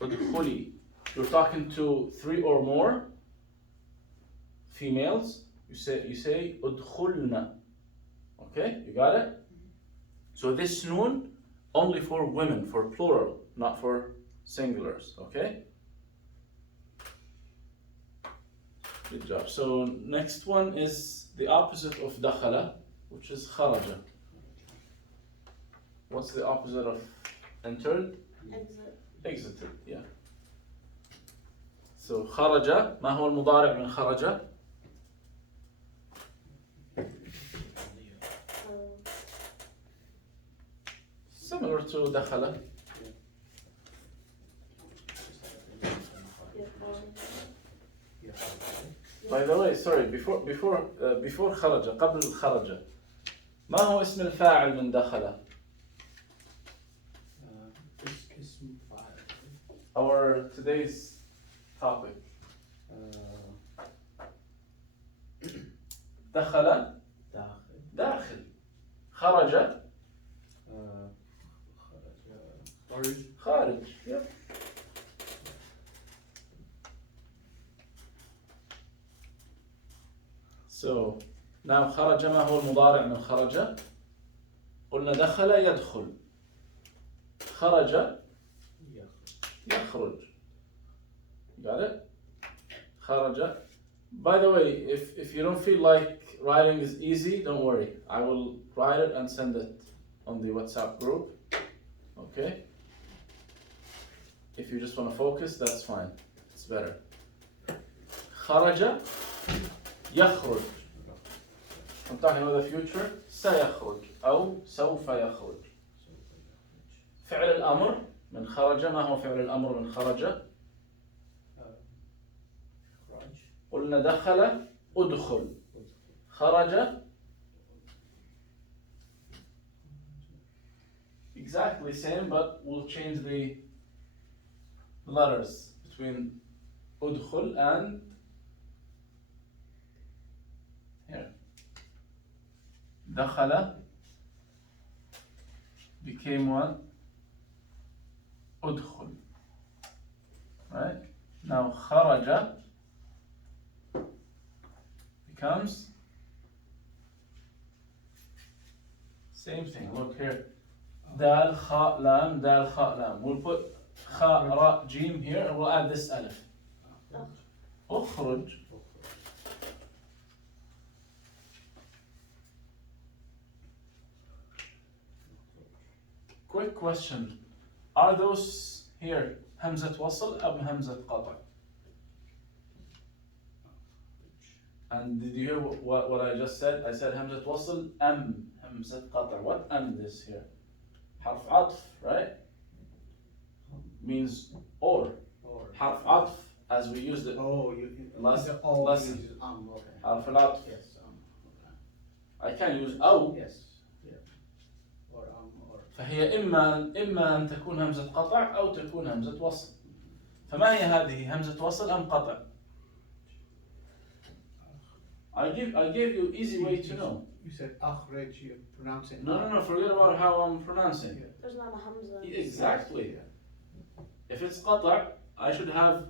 Udkhuli. If you're talking to three or more females, you say udkhulna. Okay, you got it? So this noon only for women, for plural, not for singulars. Okay? Good job. So next one is the opposite of dakhala, which is kharaja. What's the opposite of entered? Exit. Exited, yeah. So kharaja, ما هو المضارع من خرج؟ Similar to dakhala. By the way, sorry, before خرج, قبل خرج, ما هو اسم الفاعل من دخل؟ اسم فاعل. Our today's topic. دخل داخل داخل. خرج خارج خارج. Yep. So now خرج ما هو المضارع من خرج؟ قلنا دخل يدخل. خرج يخرج. Got it? خرج. By the way, if you don't feel like writing is easy, don't worry. I will write it and send it on the WhatsApp group. Okay? If you just want to focus, that's fine. It's better. خرج يخرج. I'm talking about the future. سيخرج أو سوف يخرج. فعل الأمر من خرج. ما هو فعل الأمر من خرج؟ قلنا دخل أدخل. خرج exactly same, but we'll change the letters between أدخل and here. دخل became what? أدخل. Right? Now خرج becomes same thing. Look here. دال خاء لام دال خاء لام. We'll put خاء راء جيم here and we'll add this ألف. أخرج. Quick question. Are those here همزة وصل أو همزة قطع? And did you hear what I just said? I said همزة وصل أم همزة قطع. What أم this here? حرف عطف, right? Means or. حرف عطف as we used it. Last lesson. Okay. حرف العطف. Yes. I can use أو. Yes. Yeah. Or. فهي إما أن تكون همزة قطع أو تكون همزة وصل. فما هي هذه همزة وصل أم قطع؟ I gave you easy way to know. You said أخرج, you pronounce it. No, forget about how I'm pronouncing it. There's not a hamza. Exactly. If it's قطع, I should have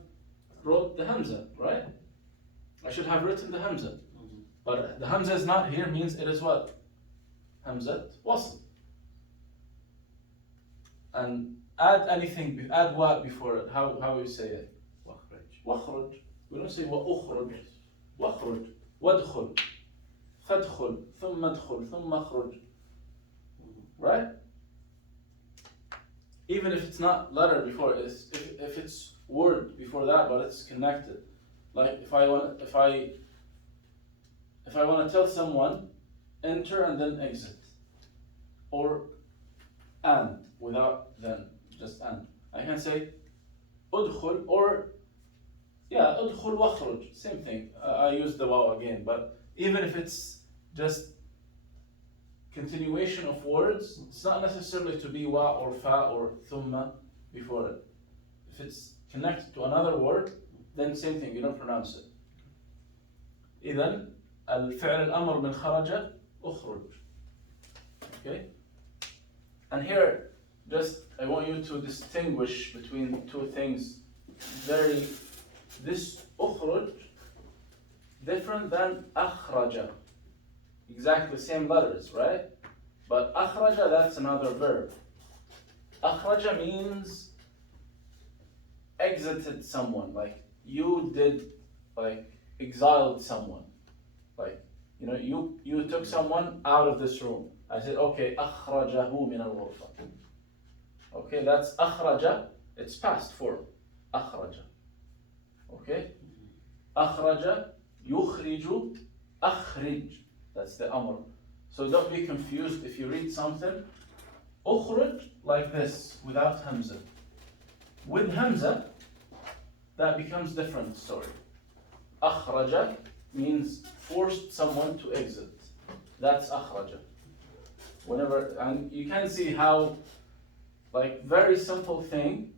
wrote the hamza, right? I should have written the hamza. But the hamza is not here means it is what? Hamzat wasl. And add anything, add what before it. How will you say it? وخرج. We don't say وأخرج. وخرج. وادخل. فادخل. ثم ادخل. ثم اخرج. Right? Even if it's not letter before, if it's word before that, but it's connected. Like if I want to tell someone, enter and then exit, or and without then, just and. I can say udkhul or udkhul wakhruj, same thing. I use the waw again, but even if it's just continuation of words, it's not necessarily to be wa or fa or thumma before it. If it's connected to another word, then same thing, you don't pronounce it. إذن الفعل الأمر من خرج أخرج. Okay? And here, just I want you to distinguish between two things. This أخرج different than أخرج. Exactly same letters, right? But أخرج, that's another verb. أخرج means exited someone, like you did, like exiled someone, like you took someone out of this room. I said, okay, أخرجه من الغرفة. Okay, that's أخرج. It's past form. أخرج. Okay. أخرج يخرج أخرج. That's the amr. So don't be confused if you read something. أخرج like this without hamza. With hamza, that becomes different story. أخرج means forced someone to exit. That's أخرج. Whenever, and you can see how, like very simple thing,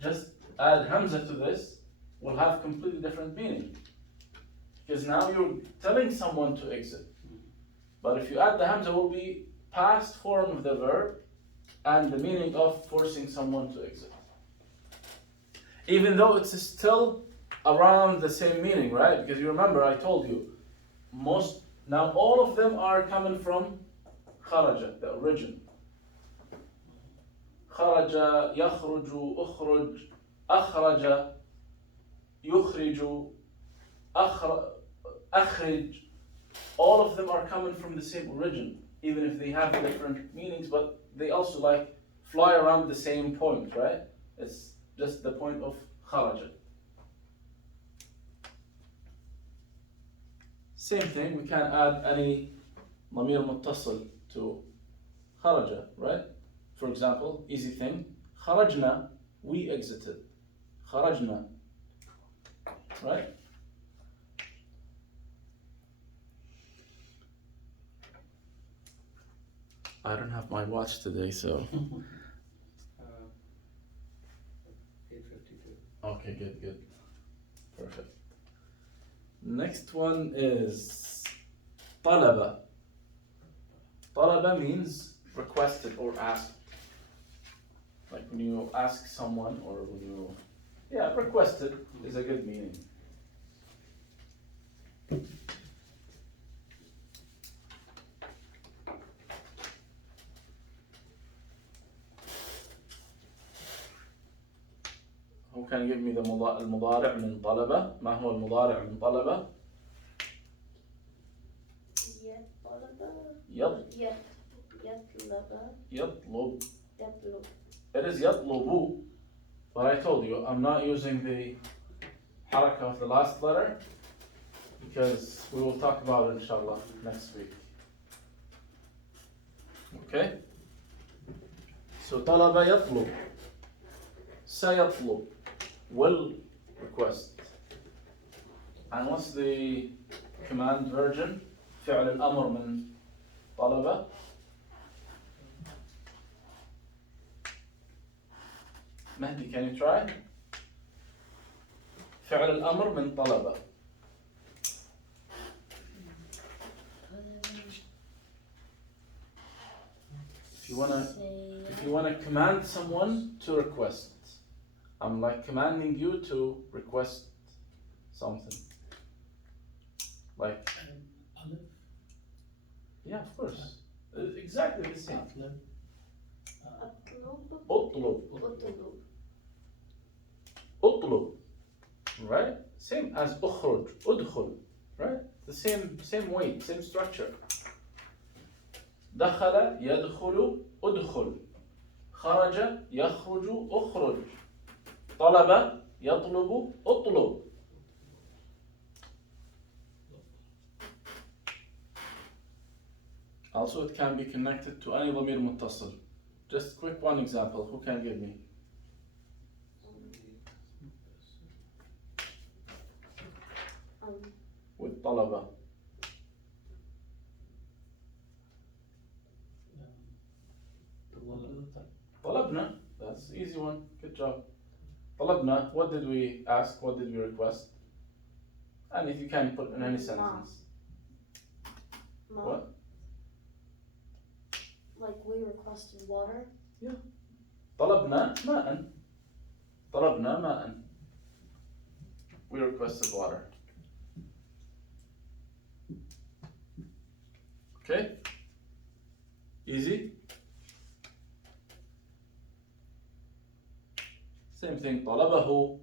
just add hamza to this will have completely different meaning. Because now you're telling someone to exit. But if you add the hamza, it will be past form of the verb and the meaning of forcing someone to exit. Even though it's still around the same meaning, right? Because you remember I told you, now all of them are coming from kharaja, the origin. خرج يخرج أخرج أخرج يخرج أخرج. All of them are coming from the same origin, even if they have different meanings, but they also like fly around the same point, right? It's just the point of kharaja. Same thing, we can add any ضمير متصل to kharaja, right? For example, easy thing, خرجنا, we exited. خرجنا, right? I don't have my watch today, so. 8:52. Okay, good. Perfect. Next one is طلب. طلب means requested or asked. Like when you ask someone or when you, requested is a good meaning. Who can give me the المضارع من طلبة؟ ما هو المضارع من طلبة؟ يطلب. It is يطلب, but I told you I'm not using the حركة of the last letter because we will talk about it inshallah next week. Okay? So طلب يطلب, سيطلب, will request. And what's the command version? فعل الأمر من طلب. Mehdi, can you try? فعل الأمر من طلب. If you wanna command someone to request, I'm like commanding you to request something. Like, Aleph. yeah, of course. Exactly the same. Atlab. اطلب. اطلب. Right? Same as اخرج, ادخل. Right? The same weight, same structure. دخل يدخل ادخل. خرج يخرج اخرج. طلب يطلب اطلب. Also, it can be connected to any ضمير متصل. Just quick one example. Who can give me? With طلبة. طلبنا. That's the easy one. Good job. طلبنا. What did we ask? What did we request? And if you can put in any sentence. What? Like we requested water. طلبنا ماء. طلبنا ماء. We requested water. Okay? Easy? Same thing. طلبه.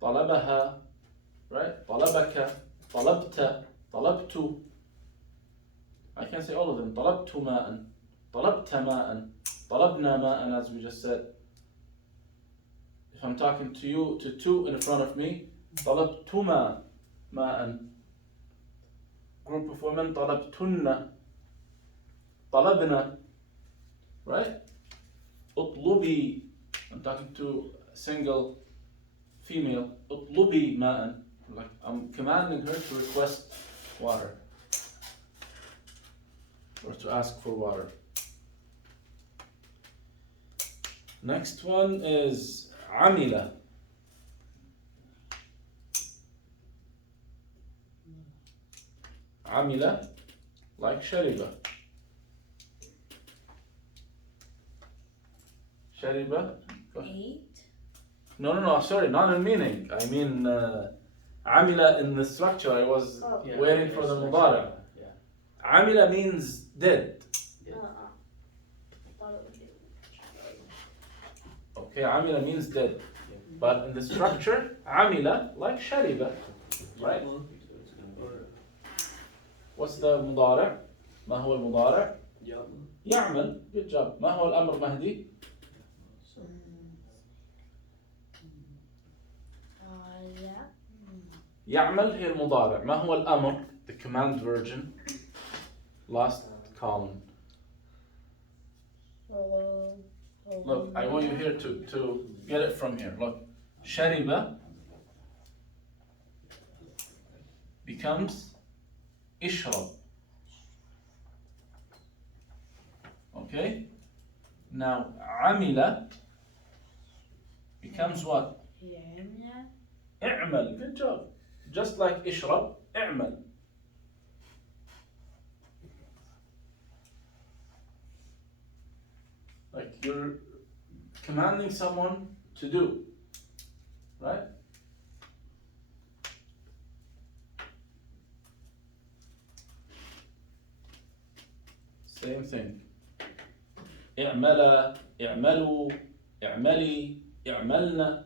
طلبها. Right? طلبك. طلبت. طلبت. I can say all of them. طلبت ماء. طلبت ماء. طلبنا ماء, as we just said. If I'm talking to you, to two in front of me, طلبتما ماء. Group of women, طلبتن. طلبنا. Right? اطلبي. I'm talking to a single female. اطلبي ماء. Like I'm commanding her to request water. Or to ask for water. Next one is عمل. عمل like شرب. شرب. Ate. No, sorry, not in meaning. I mean, عمل in the structure. I was Yeah, waiting for the yes, مضارع. Yeah. عمل means did. Thought it would be. Okay, عمل means did. Yeah. But in the structure, عمل like شرب. Right? What's the مضارع? ما هو المضارع؟ يعمل. Good job. ما هو الأمر مهدي؟ Yeah. يعمل هي المضارع. ما هو الأمر? The command version. Last column. Look, I want you here to get it from here. Look, شرب becomes اشرب. Okay? Now, عمل becomes what? Yeah. اعمل. Good job. Just like اشرب, اعمل. Like you're commanding someone to do, right? Same thing. اعمل, اعملوا, اعملي, اعملنا.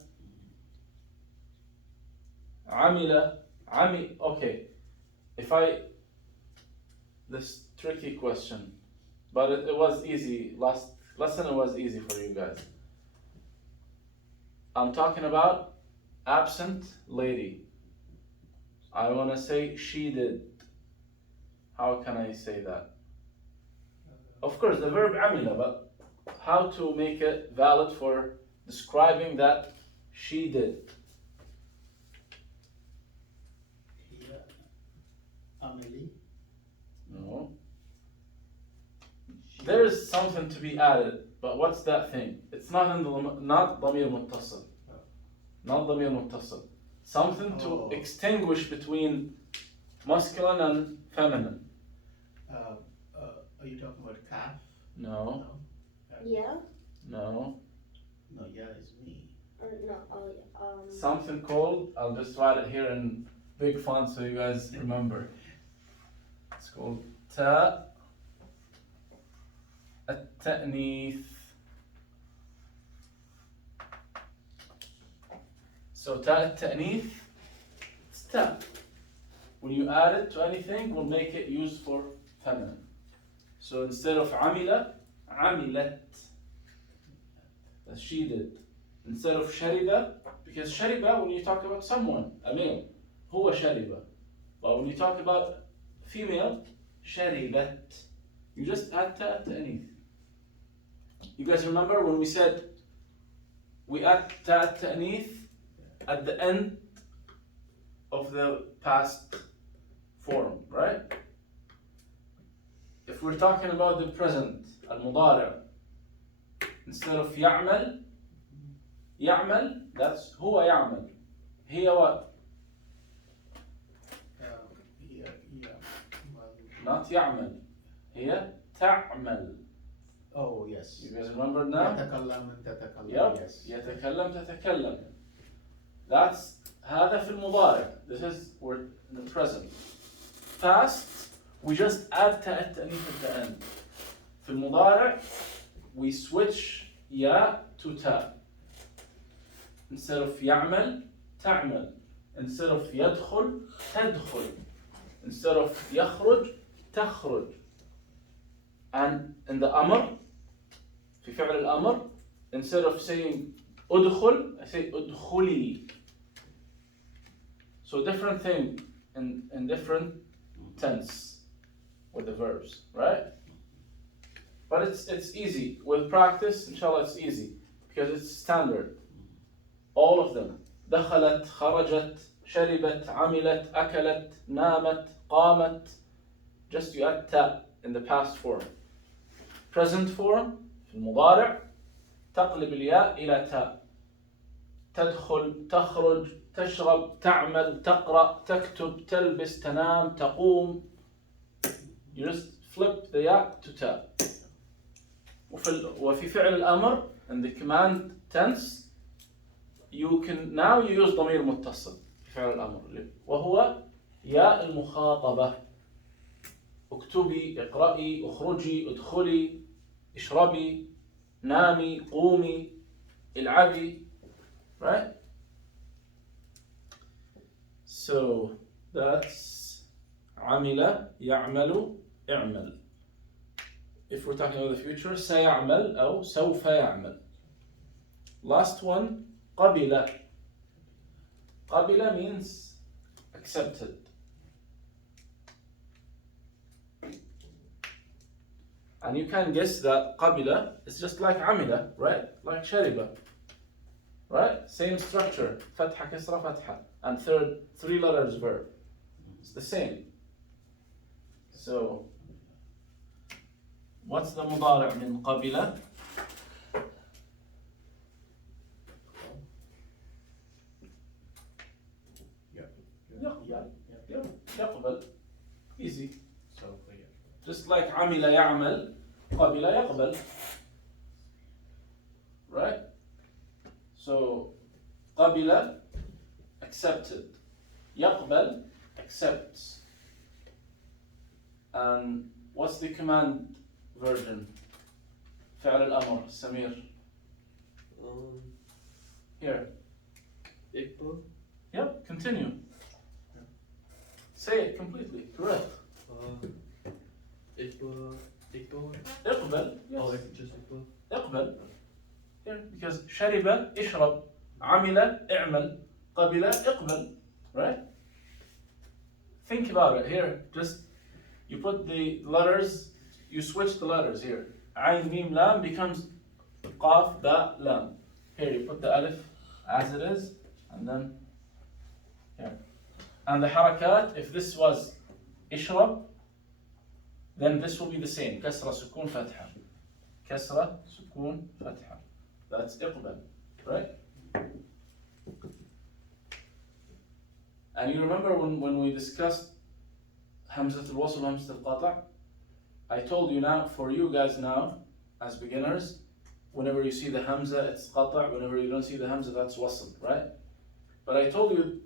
عمل, okay. This tricky question, but it was easy. Last lesson it was easy for you guys. I'm talking about absent lady. I want to say she did. How can I say that? Of course, the verb عمل, but how to make it valid for describing that she did? هي عملي. No. There is something to be added, but what's that thing? It's not in the not ضمير متصل. Not ضمير متصل. Something to extinguish between masculine and feminine. Are you talking about calf? No. Yeah? No. No, yeah is me. No, oh yeah. Something called, I'll just write it here in big font so you guys remember. It's called تاء التأنيث. So تاء التأنيث, it's تاء. When you add it to anything, we'll make it used for feminine. So instead of عمل, عملت. That she did. Instead of شرب, because شرب, when you talk about someone, a male, هو شرب. But when you talk about female, شربت. You just add تاء التأنيث. You guys remember when we said we add تاء التأنيث at the end of the past form, right? If we're talking about the present, المضارع, instead of يعمل, يعمل, that's هو يعمل. هي what? Not يعمل. هي تعمل. Oh yes. You guys remember now? يتكلم تتكلم. Yep. Yes. يتكلم تتكلم. That's هذا في المضارع. This is we're in the present. Past, we just add تاء التأنيث at the end. في المضارع, we switch يا to تاء. Instead of يعمل, تعمل. Instead of يدخل, تدخل. Instead of يخرج, تخرج. And in the أمر, في فعل الأمر, instead of saying أدخل, I say أدخلي. So different thing in different tense with the verbs, right? But it's easy. With practice, inshallah, it's easy because it's standard. All of them. دخلت, خرجت, شربت, عملت, أكلت, نامت, قامت. Just you add ta in the past form. Present form, في المضارع, تقلب الياء إلى تاء. تدخل, تخرج, تشرب, تعمل, تقرأ, تكتب, تلبس, تنام, تقوم. you just flip the ياء to تاء. وفي فعل الأمر in the command tense you use ضمير متصل في فعل الأمر وهو ياء المخاطبة. اكتبي، اقرأي، اخرجي، ادخلي، اشربي، نامي، قومي، العبي. Right? So that's عمل، يعمل، اعمل. If we're talking about the future, سيعمل أو سوف يعمل. Last one, قبل. قبل means accepted. And you can guess that قبل is just like عمل, right? Like شرب. Right? Same structure. فتحة كسرة فتحة. And three letters verb. It's the same. So, what's the مضارع من قبل? يقبل. Easy. Just like عمل يعمل, قبل يقبل. Right? So, قبل, accepted. يقبل, accepts. And what's the command version? فعل الأمر, سمير. Here. اقبل. Yep, continue. Say it completely, correct. اقبل. اقبل. Yes. Oh, just اقبل. اقبل. Here, because شرب, اشرب. عمل, اعمل. قبل, اقبل. Right? Think about it. Here, just you put the letters, you switch the letters here. عين ميم لام becomes قاف باء لام. Here you put the alif as it is, and then here. And the harakat, if this was اشرب, then this will be the same. كسرة سكون فتحة. كسرة سكون فتحة. That's اقبل, right? And you remember when we discussed Hamzat al-Wasl, Hamzat al-Qata'? I told you now, for you guys now, as beginners, whenever you see the Hamza, it's Qata'. Whenever you don't see the Hamza, that's Wasl, right? But I told you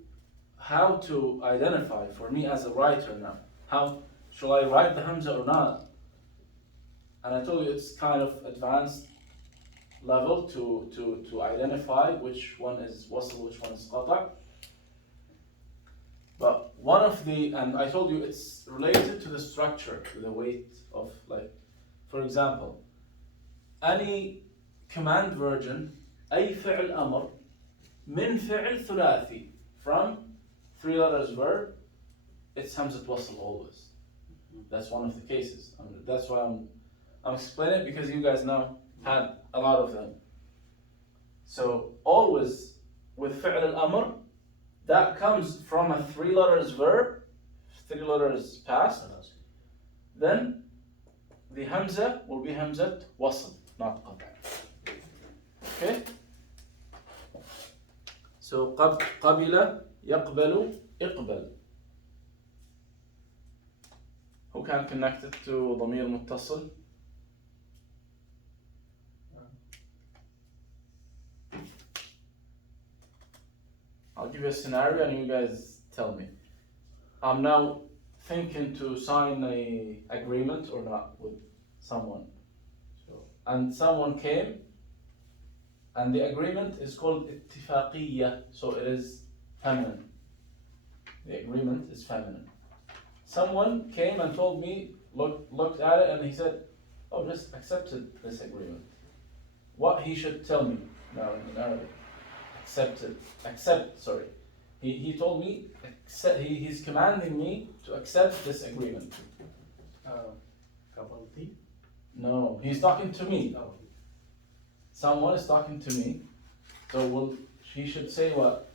how to identify, for me as a writer now, how shall I write the Hamza or not? And I told you it's kind of advanced level to identify which one is Wasl, which one is Qata'. But one of the, and I told you it's related to the structure, to the weight of, like, for example, any command version, أي فعل أمر من فعل ثلاثي, from three letters verb, it's Hamzat Wasl always. That's one of the cases. That's why I'm explaining it, because you guys now had a lot of them. So always with فعل الأمر, that comes from a three letters verb, three letters past, then the Hamza will be Hamzat Wasl, not Qata'. Okay? So قبل, يقبل, اقبل. Who can connect it to ضمير متصل? I'll give you a scenario and you guys tell me. I'm now thinking to sign an agreement or not with someone. And someone came, and the agreement is called اتفاقية, so it is feminine. The agreement is feminine. Someone came and told me, looked at it, and he said, oh, just accepted this agreement. What he should tell me now in Arabic. Accept. He told me, he's commanding me to accept this agreement. Kabalti? No, he's talking to me. Oh. Someone is talking to me. So he should say what?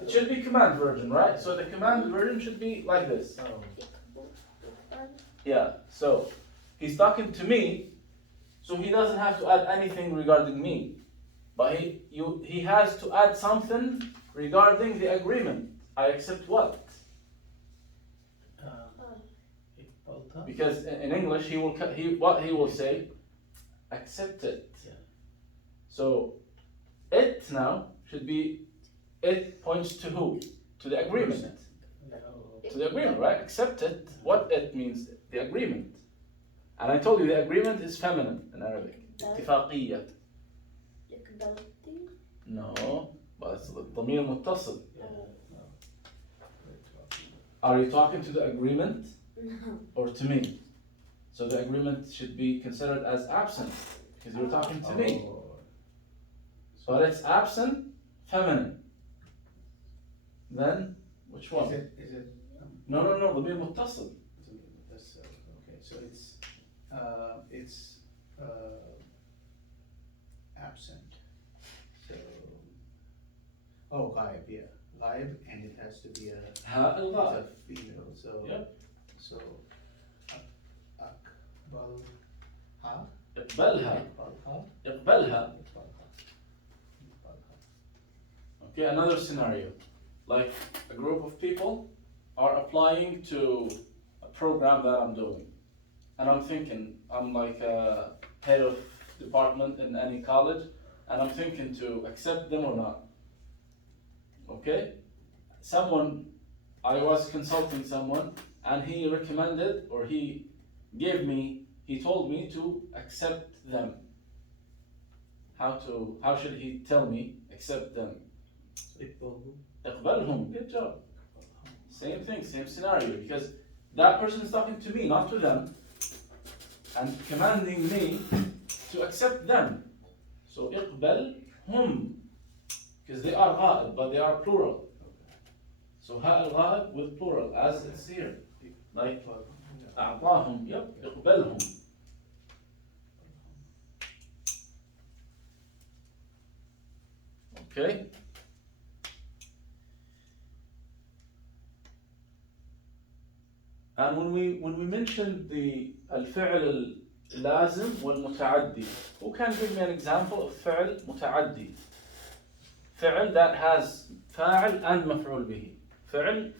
It should be command version, right? So the command version should be like this. Oh. Yeah, so he's talking to me, so he doesn't have to add anything regarding me. But he has to add something regarding the agreement. I accept what? Iqbal. Bota? because in English what he will say, accept it. Yeah. So it now should be, it points to who? To the agreement. Yeah, To the agreement, right? Accept it. What it means, the agreement. And I told you the agreement is feminine in Arabic. اتفاقية. إقبلتي. No, but it's الضمير متصل. yeah. No. Are you talking to the agreement No. or to me? So the agreement should be considered as absent because you're talking to me. Oh. But it's absent, feminine. Then which one? Is it, No, ضمير متصل. That's, okay, so it's absent, so, oh, ghaib, yeah, ghaib, and it has to be ها it's الغائب. a female, so. Yep. So, أقبلها. اقبلها. إقبالها. اقبلها. إقبالها. Okay, another scenario. Like a group of people are applying to a program that I'm doing. And I'm thinking, I'm like a head of department in any college, and I'm thinking to accept them or not. Okay? I was consulting someone, and he recommended, or he told me to accept them. How should he tell me accept them? إقباله. اقبلهم. Good job. Same thing, same scenario, because that person is talking to me, not to them, and commanding me to accept them. So اقبلهم, because they are غائب, but they are plural. So ها الغائب with plural, as it's here. Like أعطاهم, yep, اقبلهم. Okay. And when we mentioned the الفعل اللازم والمتعدي, who can give me an example of فعل متعدي? فعل that has فاعل and مفعول به. فعل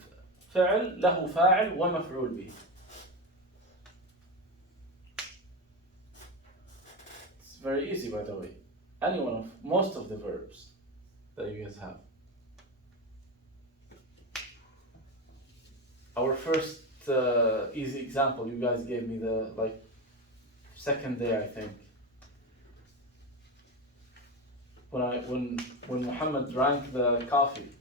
له فاعل ومفعول به. It's very easy, by the way. Most of the verbs that you guys have. Our first easy example, you guys gave me the second day, I think. When Muhammad drank the coffee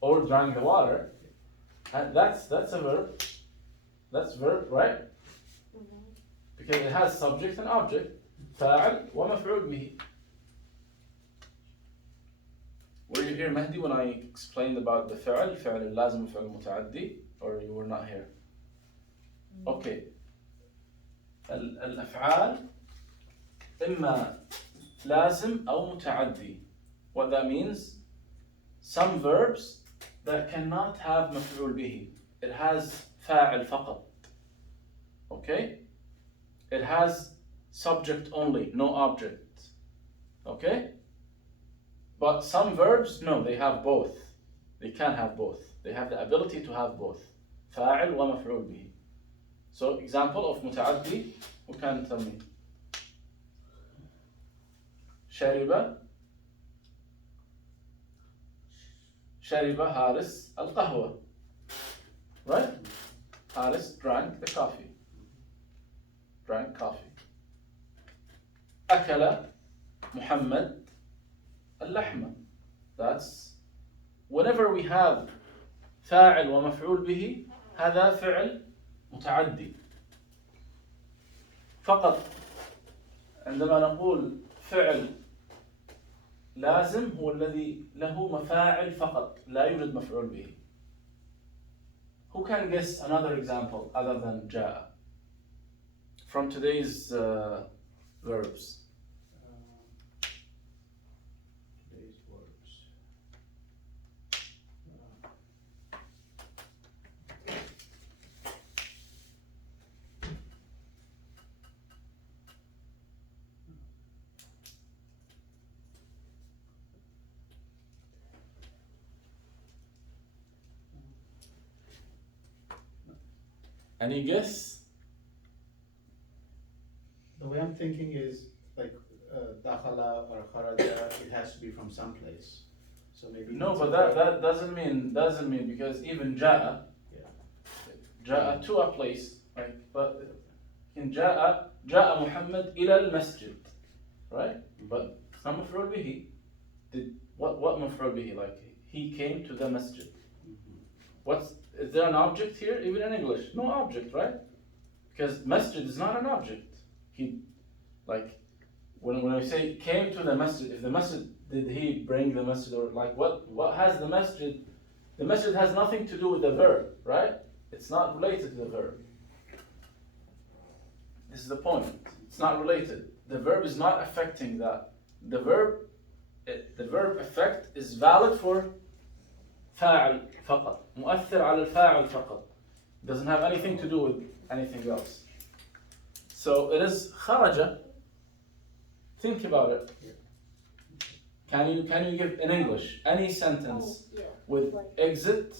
or drank the water, and that's a verb. That's verb, right? Because it has subject and object. فاعل ومفعول به. Were you here, Mahdi, when I explained about the فعل اللازم وفعل المتعدي, or you were not here? Okay. الأفعال إما لازم أو متعدي. What that means? Some verbs that cannot have مفعول به. It has فاعل فقط. Okay? It has subject only, no object. Okay? But some verbs, no, they have both. They can have both. They have the ability to have both. فاعل ومفعول به. So, example of متعدي, who can tell me? شرب حارس القهوة. Right? Haris drank the coffee. Drank coffee. أكل محمد اللحمة. That's whenever we have فاعل ومفعول به, هذا فعل متعدي. فقط عندما نقول فعل لازم هو الذي له مفاعل فقط, لا يوجد مفعول به. Who can guess another example other than جاء from today's verbs? Today's words. Any guess? The way I'm thinking is like dakhala or kharaja, it has to be from someplace. So maybe No, it's but a that doesn't mean because even ja'a, Yeah. ja'a to a place, right? But in ja'a Muhammad ila al-masjid, right? But it's not maf'ul bihi. What maf'ul bihi? Like he came to the masjid. Is there an object here? Even in English, no object, right? Because masjid is not an object. When I say came to the masjid, if the masjid, did he bring the masjid, or like what has the masjid? The masjid has nothing to do with the verb, right? It's not related to the verb. This is the point. It's not related. The verb is not affecting that. The verb effect is valid for فاعل فقط. مؤثر على الفاعل فقط. Doesn't have anything to do with anything else. So it is خرج. Think about it. Can you give in English any sentence with exit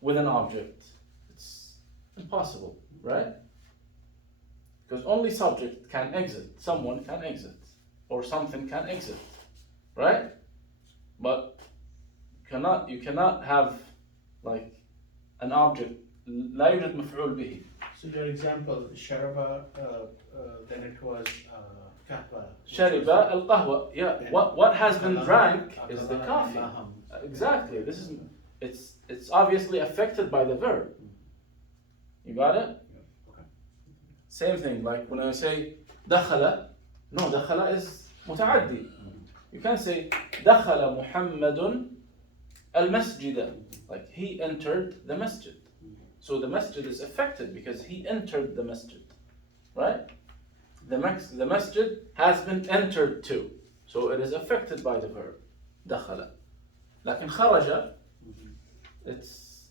with an object? It's impossible, right? Because only subject can exit. Someone can exit, or something can exit, right? But you cannot have like an object. لا يوجد مفعول به. So your example, sharaba, then it was kahwa. شرب القهوة. Yeah. What has been drank is the coffee. Exactly. It's obviously affected by the verb. You got it? Okay. Same thing. Like when I say دخل, no, دخل is متعدي. You can say دخل محمد المسجد. Like he entered the masjid. So the masjid is affected because he entered the masjid, right? The masjid has been entered to, so it is affected by the verb دخل. لكن خرج, it's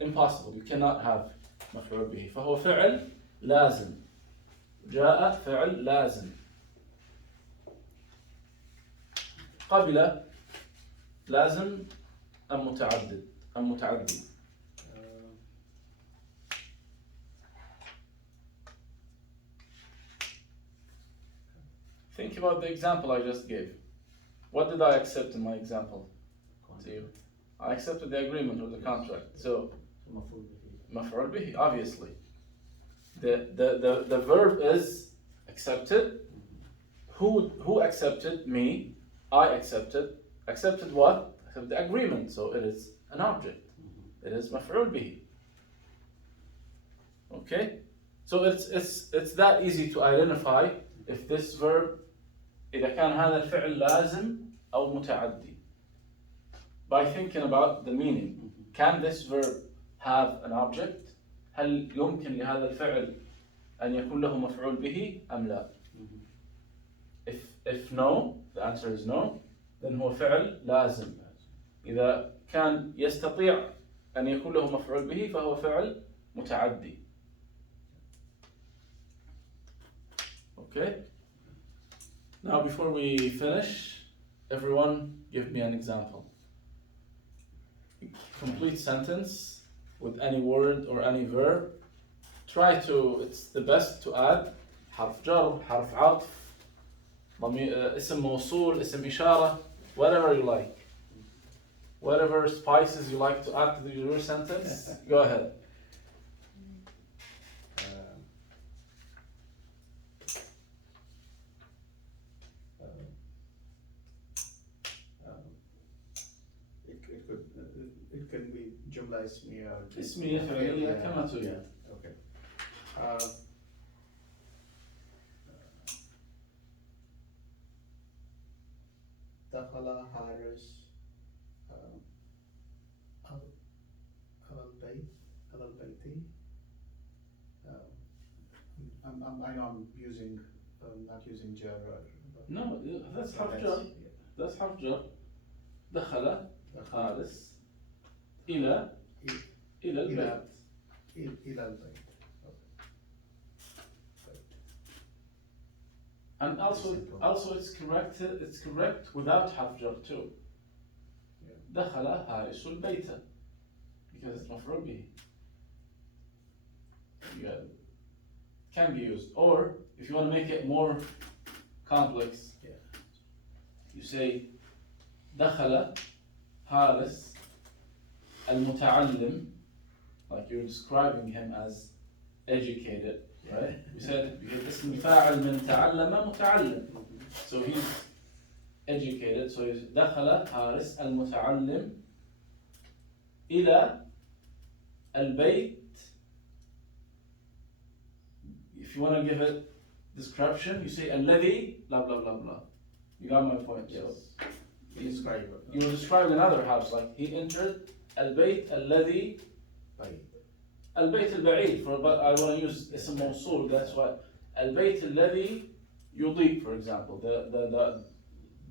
impossible. You cannot have مفعول به. فهو فعل لازم. جاء فعل لازم. قبل لازم أم متعدد أم متعدي. Think about the example I just gave. What did I accept in my example to you? I accepted the agreement or the contract. So, maf'ul bihi, obviously. The verb is accepted. Who accepted? Me. I accepted. Accepted what? Accepted the agreement. So it is an object. It is maf'ul bihi. Okay? So it's that easy to identify if this verb إذا كان هذا الفعل لازم أو متعدي. By thinking about the meaning. Can this verb have an object? هل يمكن لهذا الفعل أن يكون له مفعول به أم لا? If no, the answer is no, then هو فعل لازم. إذا كان يستطيع أن يكون له مفعول به فهو فعل متعدي. Okay? Now before we finish, everyone give me an example. Complete sentence with any word or any verb. It's the best to add حرف جر, حرف عطف, اسم موصول, اسم إشارة, whatever you like. Whatever spices you like to add to your sentence, go ahead. It can be جملة اسمية. اسمية فعلية كما تريد. Okay. دخل حارس على البيت. I know I'm using not using jar. No, that's حرف جر. That's حرف جر. دخل حارس إلى البيت. إلى البيت. And also it's correct without حرف جر too. دخل حارس البيت because it's مفعول به. Can be used. Or if you want to make it more complex, Yeah. you say دخل حارس المتعلم, like you're describing him as educated, right? We said اسم فاعل من تعلم متعلم, so he's educated. So he's دخل حارس المتعلم إلى البيت. If you want to give it description, you say الذي blah blah blah blah. You got my point. Yes. So Describe you will describe another house, like he entered البيت الذي البيت البعيد, but I want to use اسم موصول, that's why البيت الذي يضيء, for example,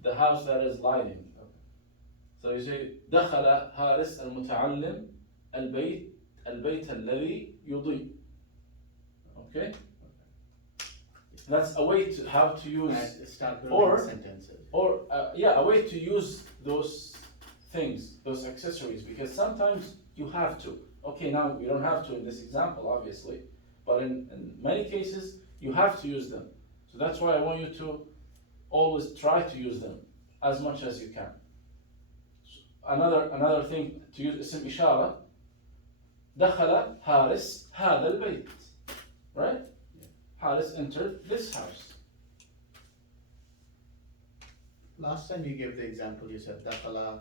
the house that is lighting. So you say دخل حارس المتعلم البيت الذي يضيء. Okay? That's a way to how to use, and start building or- sentences. or a way to use those things, those accessories, because sometimes you have to. Okay, now you don't have to in this example, obviously, but in many cases you have to use them. So that's why I want you to always try to use them as much as you can. Another thing to use اسم إشارة. دخل حارس هذا البيت, right? Haris entered this house. Last time you gave the example, you said دخل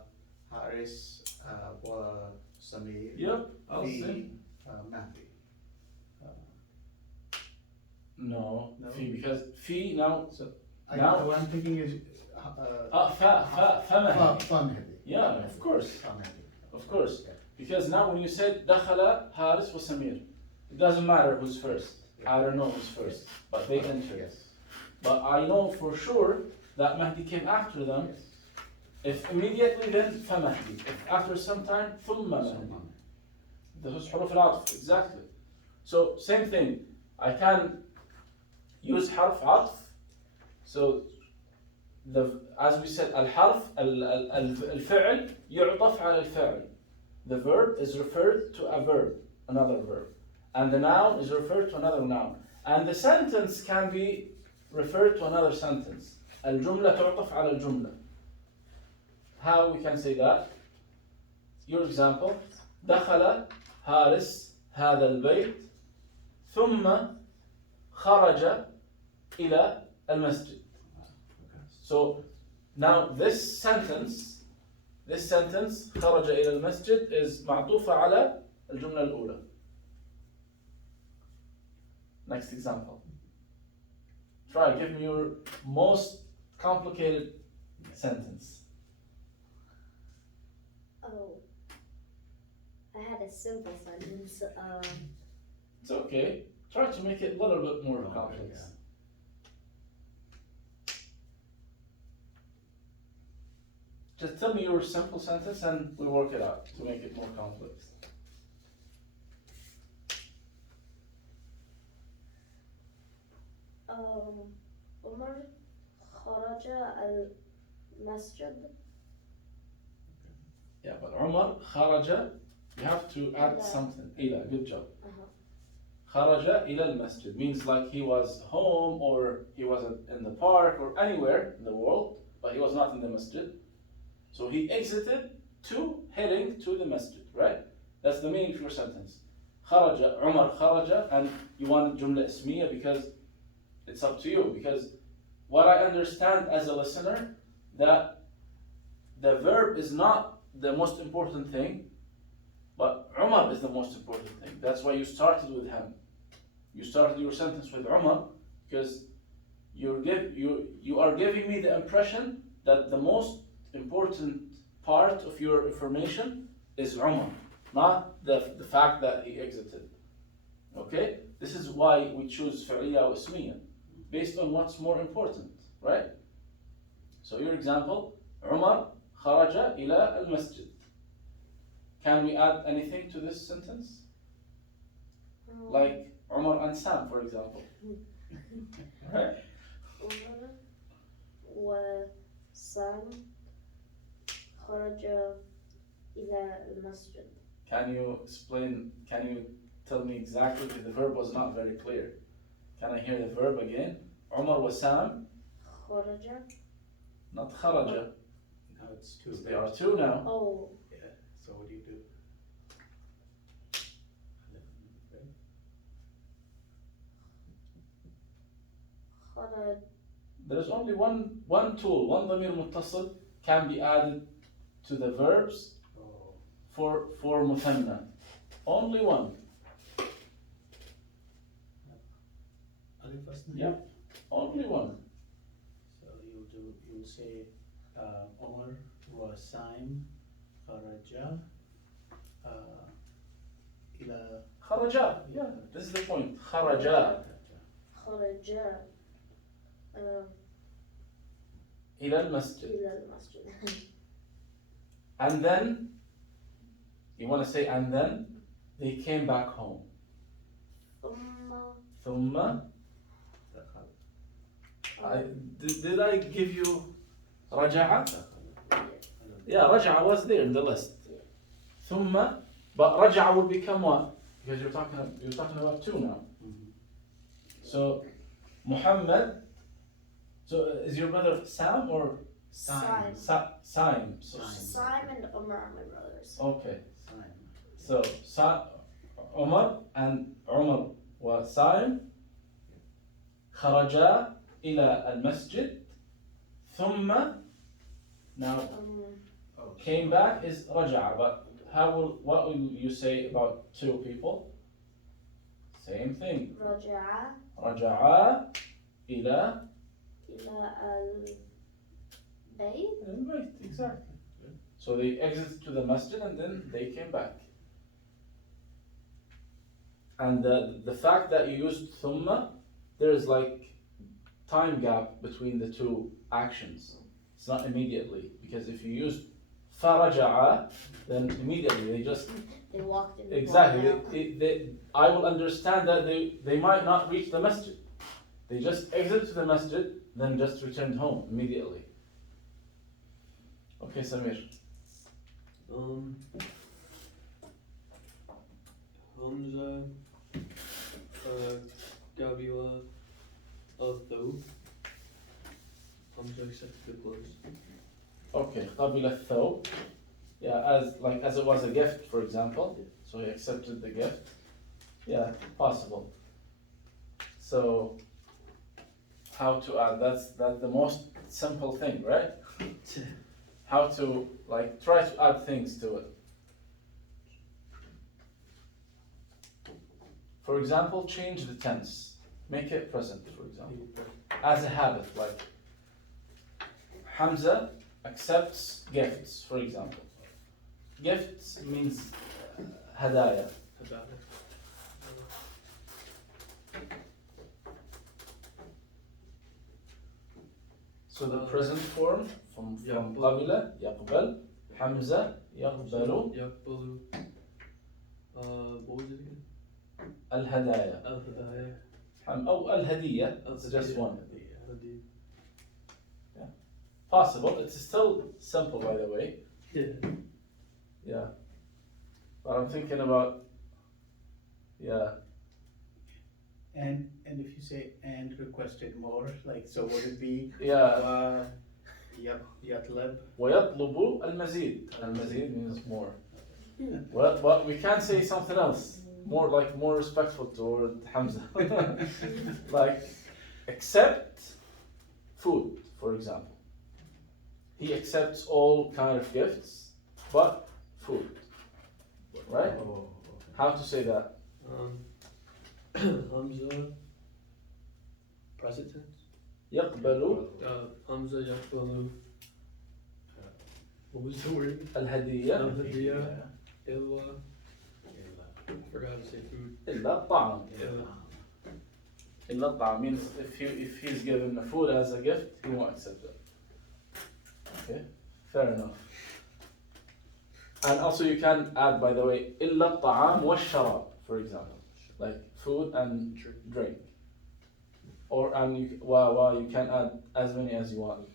حارس وسمير Yep, I'll في say. مهدي. No, No? fi, because fi now. Now what I'm thinking is فمهدي. فمهدي. Yeah, of course, فمهدي. of course. Because now when you said دخل حارس وسمير, it doesn't matter who's first. I don't know who's first, but they entered. Yes. But I know for sure that Mahdi came after them. Yes. If immediately, then فمهدي. If after some time, ثم مهدي. This is حروف العطف, exactly. So same thing. I can use حرف عطف. So as we said, الحرف الفعل يعطف على الفعل. The verb is referred to a verb, another verb, and the noun is referred to another noun, and the sentence can be referred to another sentence. الجملة تعطف على الجملة. How we can say that? Your example: دخل حارس هذا البيت ثم خرج إلى المسجد. So now this sentence خرج إلى المسجد is معطوفة على الجملة الأولى. Next example. Try, give me your most complicated sentence. Oh, I had a simple sentence. It's okay. Try to make it a little bit more complex. Just tell me your simple sentence and we work it out to make it more complex. عمر خرج المسجد. Yeah, but Umar خرج, you have to add إلى. something. إلى, good job. Uh-huh. خرج إلى المسجد means like he was home or he was in the park or anywhere in the world, but he was not in the masjid. So he exited to heading to the masjid, right? That's the meaning of your sentence. خرج, Umar خرج, and you want جملة اسمية because it's up to you. Because what I understand as a listener, that the verb is not the most important thing, but Umar is the most important thing. That's why you started with him. You started your sentence with Umar because you are giving me the impression that the most important part of your information is Umar, not the fact that he exited. Okay? This is why we choose فعلية أو اسمية, based on what's more important, right? So your example, عمر خرج إلى المسجد. Can we add anything to this sentence? Like Umar and Sam, for example. Right? عمر وسام خرج إلى المسجد. Can you tell me exactly, because the verb was not very clear. Can I hear the verb again? Umar wa Sam, خرج. not kharaja. Now it's two. They are two now. Oh. Yeah, so what do you do? خرج. There's only one tool, one ضمير متصل can be added to the verbs Oh, for مثنى. Only one. alif asli? Yep. Only one. So you'll say, Omar wa Saim kharaja ila. خرجا. Yeah, this is the point. خرجا خرج إلى المسجد. إلى المسجد. And then, you want to say and then, they came back home. ثم ثم, did I give you رجع? Yeah, رجع was there in the list. ثم, but رجع will become what? Because you're talking about two now. Mhm. So, Muhammad, so is your brother Sam or Saim. Saim? Saim and Umar are my brothers. Okay. Saim. So, Umar and Umar وسائم خرجا إلى المسجد ثم, now came back is رجع, but what will you say about two people? Same thing. رجع رجعا إلى إلى البيت. البيت, exactly. So they exited to the masjid and then they came back. And the fact that you used thumma, there is like time gap between the two actions. It's not immediately, because if you use faraja'a, then immediately They walked in. exactly. I will understand that they might not reach the masjid. They just exit to the masjid, then just returned home immediately. Okay, Samir. Hamza Gabila Al-Thawb. Hamza accepted the clothes. Okay, قبل الثوب. Yeah, as it was a gift, for example. So he accepted the gift. Yeah, possible. So how to add? That's the most simple thing, right? How to try to add things to it. For example, change the tense. Make it present, for example. As a habit, like Hamza accepts gifts, for example. Gifts means hadaya. About it. So the present form from قبل يقبل, Hamza يقبل Yaqbalu. What was it again? الهدايا Al-Hidayah. أو الهدية. It's just one. Hadi. Possible. It's still simple, by the way. Yeah. Yeah. But I'm thinking about, yeah. And if you say and requested more, so would it be Yeah. yatlab? ويطلب المزيد. المزيد means more. Well, but we can say something else. More respectful toward Hamza. Like, accept food, for example. He accepts all kind of gifts, but food. Right? Oh, How to say that? Hamza. Present tense. يقبل Hamza Yaqbalu. What was the word? الهدية Al-Hidayah. Illa. Forgot to say food. إلا الطعام. Illa. إلا الطعام means if he's given the food as a gift, he won't accept it. Okay, fair enough. And also you can add, by the way, إلا الطعام والشراب, for example, like food and drink. Or you can add as many as you want.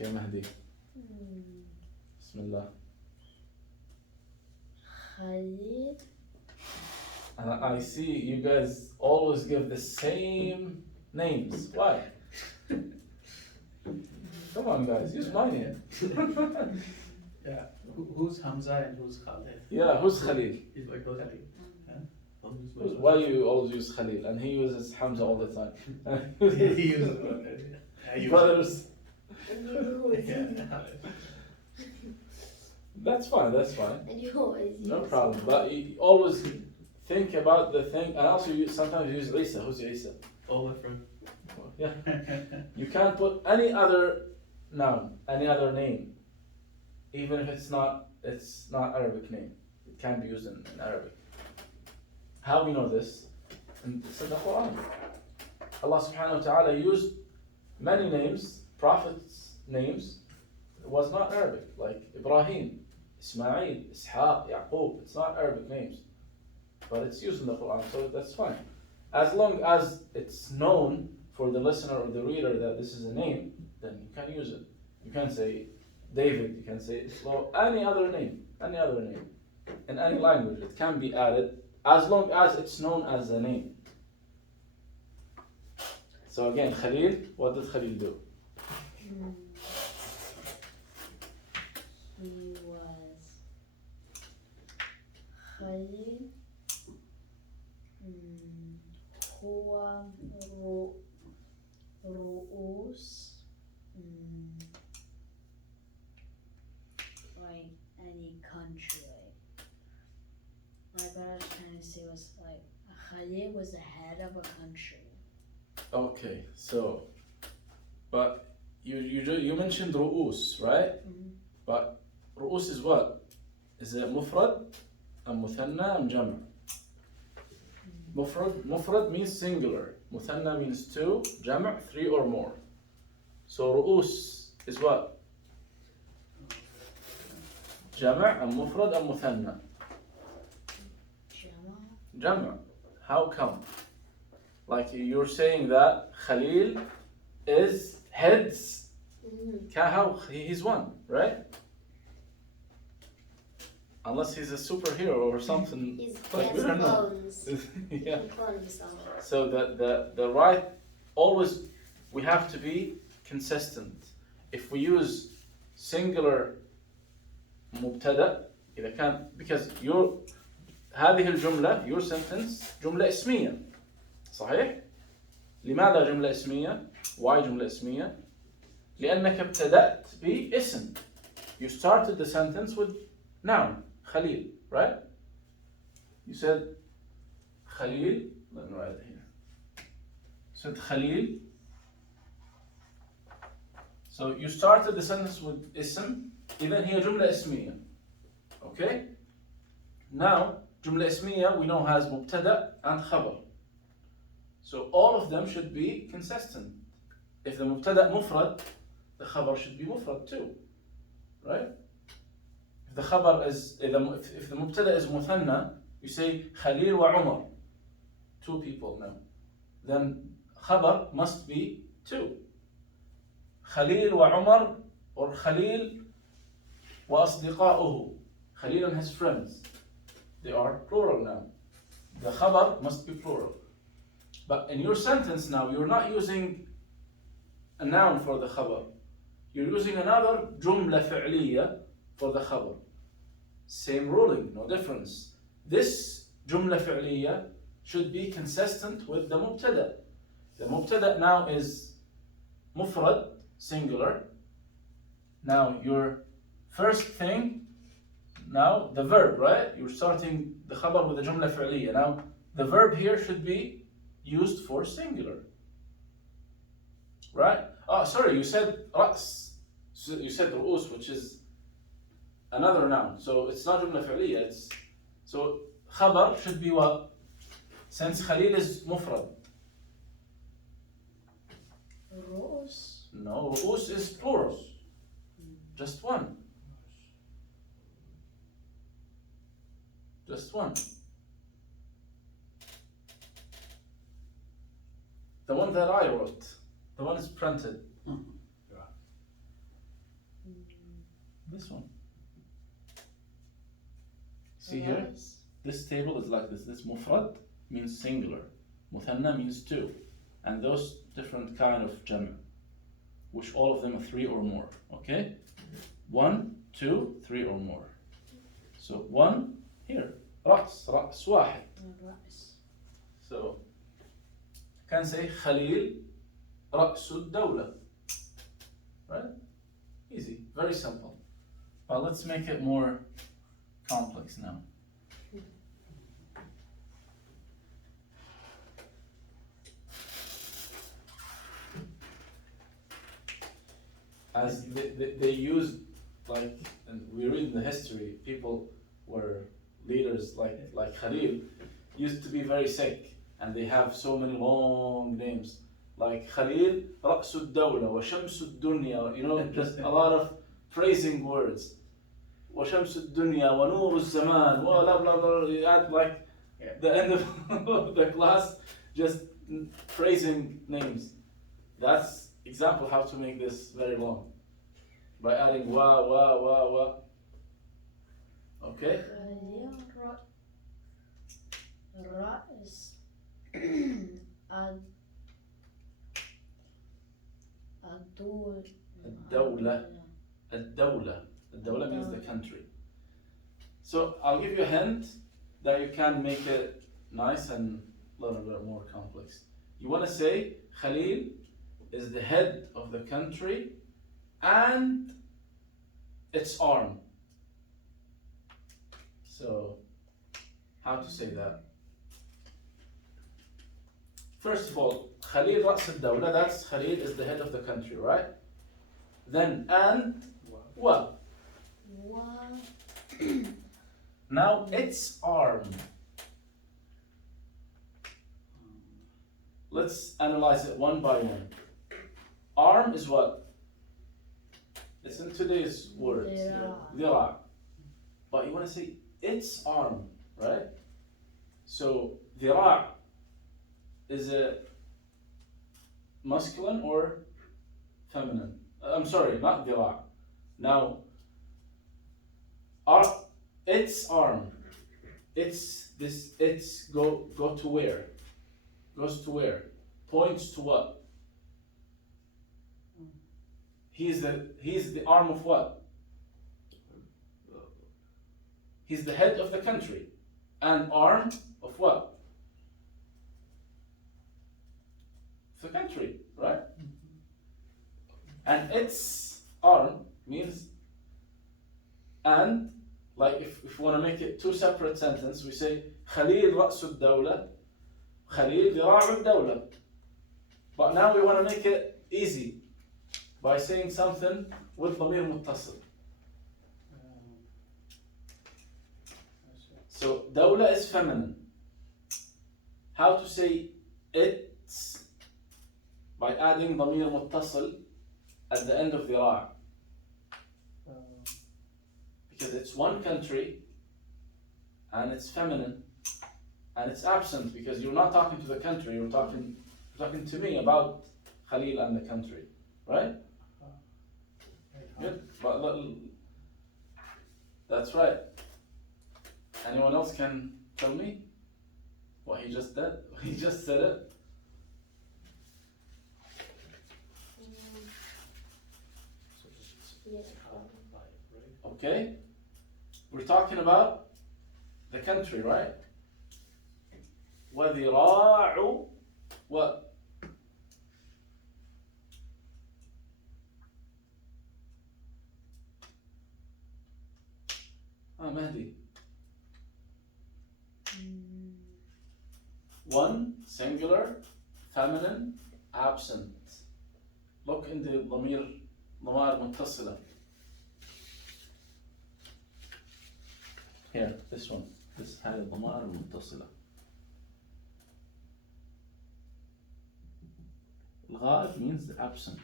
Okay, Mahdi. Bismillah. Khalid. And I see you guys always give the same names. Why? Come on, guys, use my name. Yeah, who's Hamza and who's Khalid? Yeah, who's Khalil? He's my cousin. Khalid. Why you always use Khalil? And he uses Hamza all the time. He uses Khalid. I use Brothers. And you always Yeah. That's fine, that's fine. And you always No use problem. But you always think about the thing, and also you sometimes use Isa. Who's Isa? Oh, my friend. Yeah. You can't put any other noun, any other name, even if it's not Arabic name. It can be used in Arabic. How we know this? In the Quran. Allah subhanahu wa ta'ala used many names, prophets' names. It was not Arabic, like Ibrahim, Ismail, Ishaq, Yaqub. It's not Arabic names, but it's used in the Quran, so that's fine. As long as it's known for the listener or the reader that this is a name, then you can use it. You can say David, you can say any other name, in any language. It can be added as long as it's known as a name. So again, Khalil, what did Khalil do? He was Khalid. هو رؤوس like any country. Like what I was trying to say was like Khalid was the head of a country. Okay, so, but you mentioned ru'us, right? But ru'us is what? Is it mufrad? Am muthanna? Am jam'? Mufrad means singular. Muthanna means two. Jam' three or more. So ru'us is what? Jam' am mufrad am muthanna? Jam'. How come? Like you're saying that Khalil is heads. How? He's one, right? Unless he's a superhero or something. He's Like, we don't know. clones. Yeah. He cloned himself. So the right, always we have to be consistent. If we use singular مبتدأ إذا كان, because هذه الجملة, your sentence جملة اسمية صحيح؟ لماذا جملة اسمية؟ Why جملة اسمية؟ لأنك ابتدأت باسم. You started the sentence with noun, Khalil, right? You said Khalil, let me write it here. You said Khalil. So you started the sentence with ism, إذن هي جملة اسمية. Okay? Now, جملة اسمية we know has مبتدأ and خبر. So all of them should be consistent. If the مبتدأ مفرد, the خبر should be مفرد too. Right? If the خبر is, if the مبتدأ is مثنى, you say Khalil wa Umar. Two people now. Then خبر must be two. Khalil wa Umar or Khalil wa أصدقاؤه. Khalil and his friends. They are plural now. The خبر must be plural. But in your sentence now, you're not using a noun for the خبر. You're using another جملة فعلية for the خبر. Same ruling, no difference. This جملة فعلية should be consistent with the مبتدأ. The مبتدأ now is مفرد, singular. Now your first thing, now the verb, right? You're starting the خبر with the جملة فعلية. Now the verb here should be used for singular. Right? Oh, sorry, you said رأس. You said رؤوس, which is another noun. So it's not جملة فعلية. It's, so خبر should be what? Since Khalil is مفرد. رؤوس. No, رؤوس is plural. Just one. Just one. The one that I wrote. The one is printed. This one. See here? Rice. This table is like this. This mufrad means singular. Muthanna means two. And those different kind of jam', which all of them are three or more. Okay? 1, 2, 3 or more. So 1 here. رأس واحد. Rice. So can say Khalil رأس الدولة. Right? Easy. Very simple. But let's make it more complex now. As they used, like, and we read in the history, people were leaders like Khalil used to be very sick, and they have so many long names like Khalil رأس الدولة وشمس الدنيا, you know, just a lot of praising words. وشمس الدنيا ونور الزمان blah blah blah. You add like the end of the class, just praising names. That's example how to make this very long by adding wa. Okay. Rice. الدولة. الدولة means the country. So I'll give you a hint that you can make it nice and a little bit more complex. You want to say Khalil is the head of the country and its arm. So how to say that? First of all, Khalil رأس الدولة, that's Khalil is the head of the country, right? Then and wa. Now its arm. Let's analyze it one by one. Arm is what? It's in today's words. ذراع. But you want to say its arm, right? So ذراع is it masculine or feminine? I'm sorry, not ذراع. Now, its arm, it's go to where? Goes to where? Points to what? He's the arm of what? He's the head of the country. And arm of what? The country, right? And its arm means, and like if we want to make it two separate sentences, we say Khalil رأس الدولة, Khalil ذراع الدولة. But now we want to make it easy by saying something with ضمير متصل. So دولة is feminine. How to say it's? By adding ضمير متصل at the end of ذراع. Because it's one country and it's feminine and it's absent because you're not talking to the country, you're talking to me about Khalil and the country, right? Good. But that's right. Anyone else can tell me what he just did? He just said it. Okay, we're talking about the country, right? وذراع what? Mahdi. One, singular, feminine, absent. Look in the ضمير متصلة. Here, this one. This هاي الضمائر المتصلة. الغائب means the absent.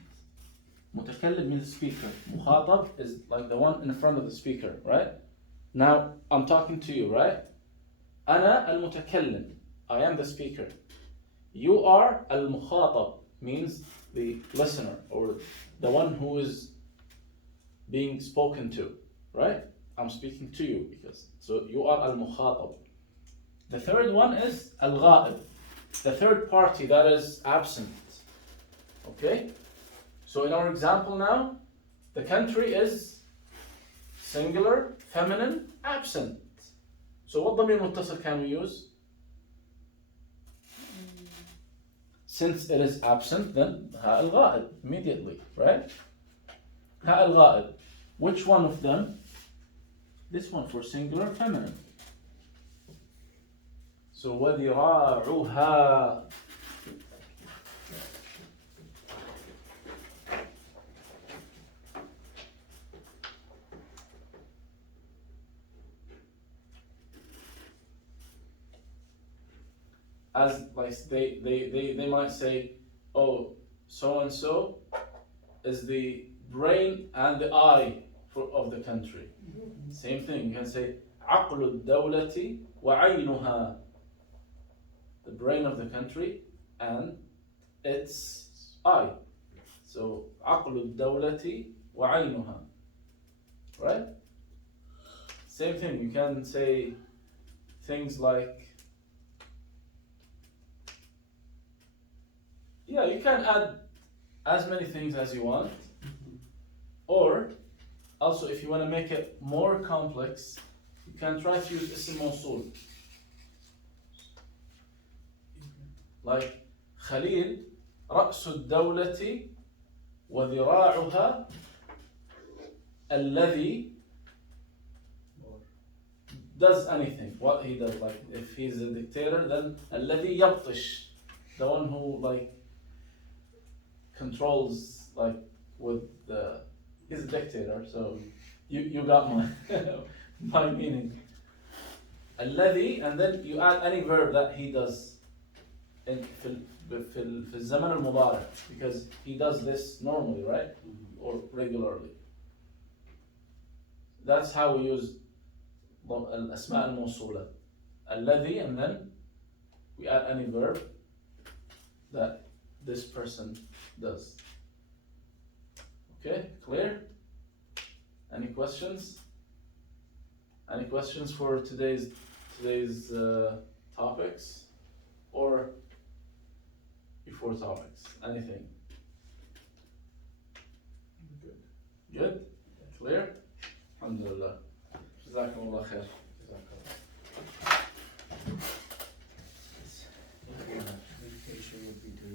متكلم means speaker. مخاطب is like the one in front of the speaker, right? Now I'm talking to you, right? أنا المتكلم. I am the speaker. You are المخاطب means the listener or the one who is being spoken to, right? I'm speaking to you because so you are al-mukhatab. The third one is al-ghaib, the third party that is absent. Okay? So in our example now, the country is singular, feminine, absent. So what ضمير متصل can we use? Since it is absent, then ها الغائب immediately, right? ها الغائب. Which one of them? This one for singular, feminine. So وذراعها. As like they might say, oh, so and so is the brain and the eye of the country. Same thing, you can say عقل الدولة وعينها, the brain of the country and its eye. So عقل الدولة وعينها, right? Same thing, you can say things like, yeah, you can add as many things as you want. Or also, if you want to make it more complex, you can try to use اسم موصول. Like خليل رأس الدولة وذراعها الذي does anything. What he does, like if he's a dictator, then الذي يبطش, the one who like controls like with the, he's a dictator, so you got my my meaning. الذي, and then you add any verb that he does in في الزمن المضارع, because he does this normally, right? Or regularly. That's how we use الأسماء الموصولة. الذي, and then we add any verb that this person does. Okay, clear? Any questions? Any questions for today's topics, or before topics? Anything? Good? Clear? Alhamdulillah. Jazakumullah khair. Meditation would be to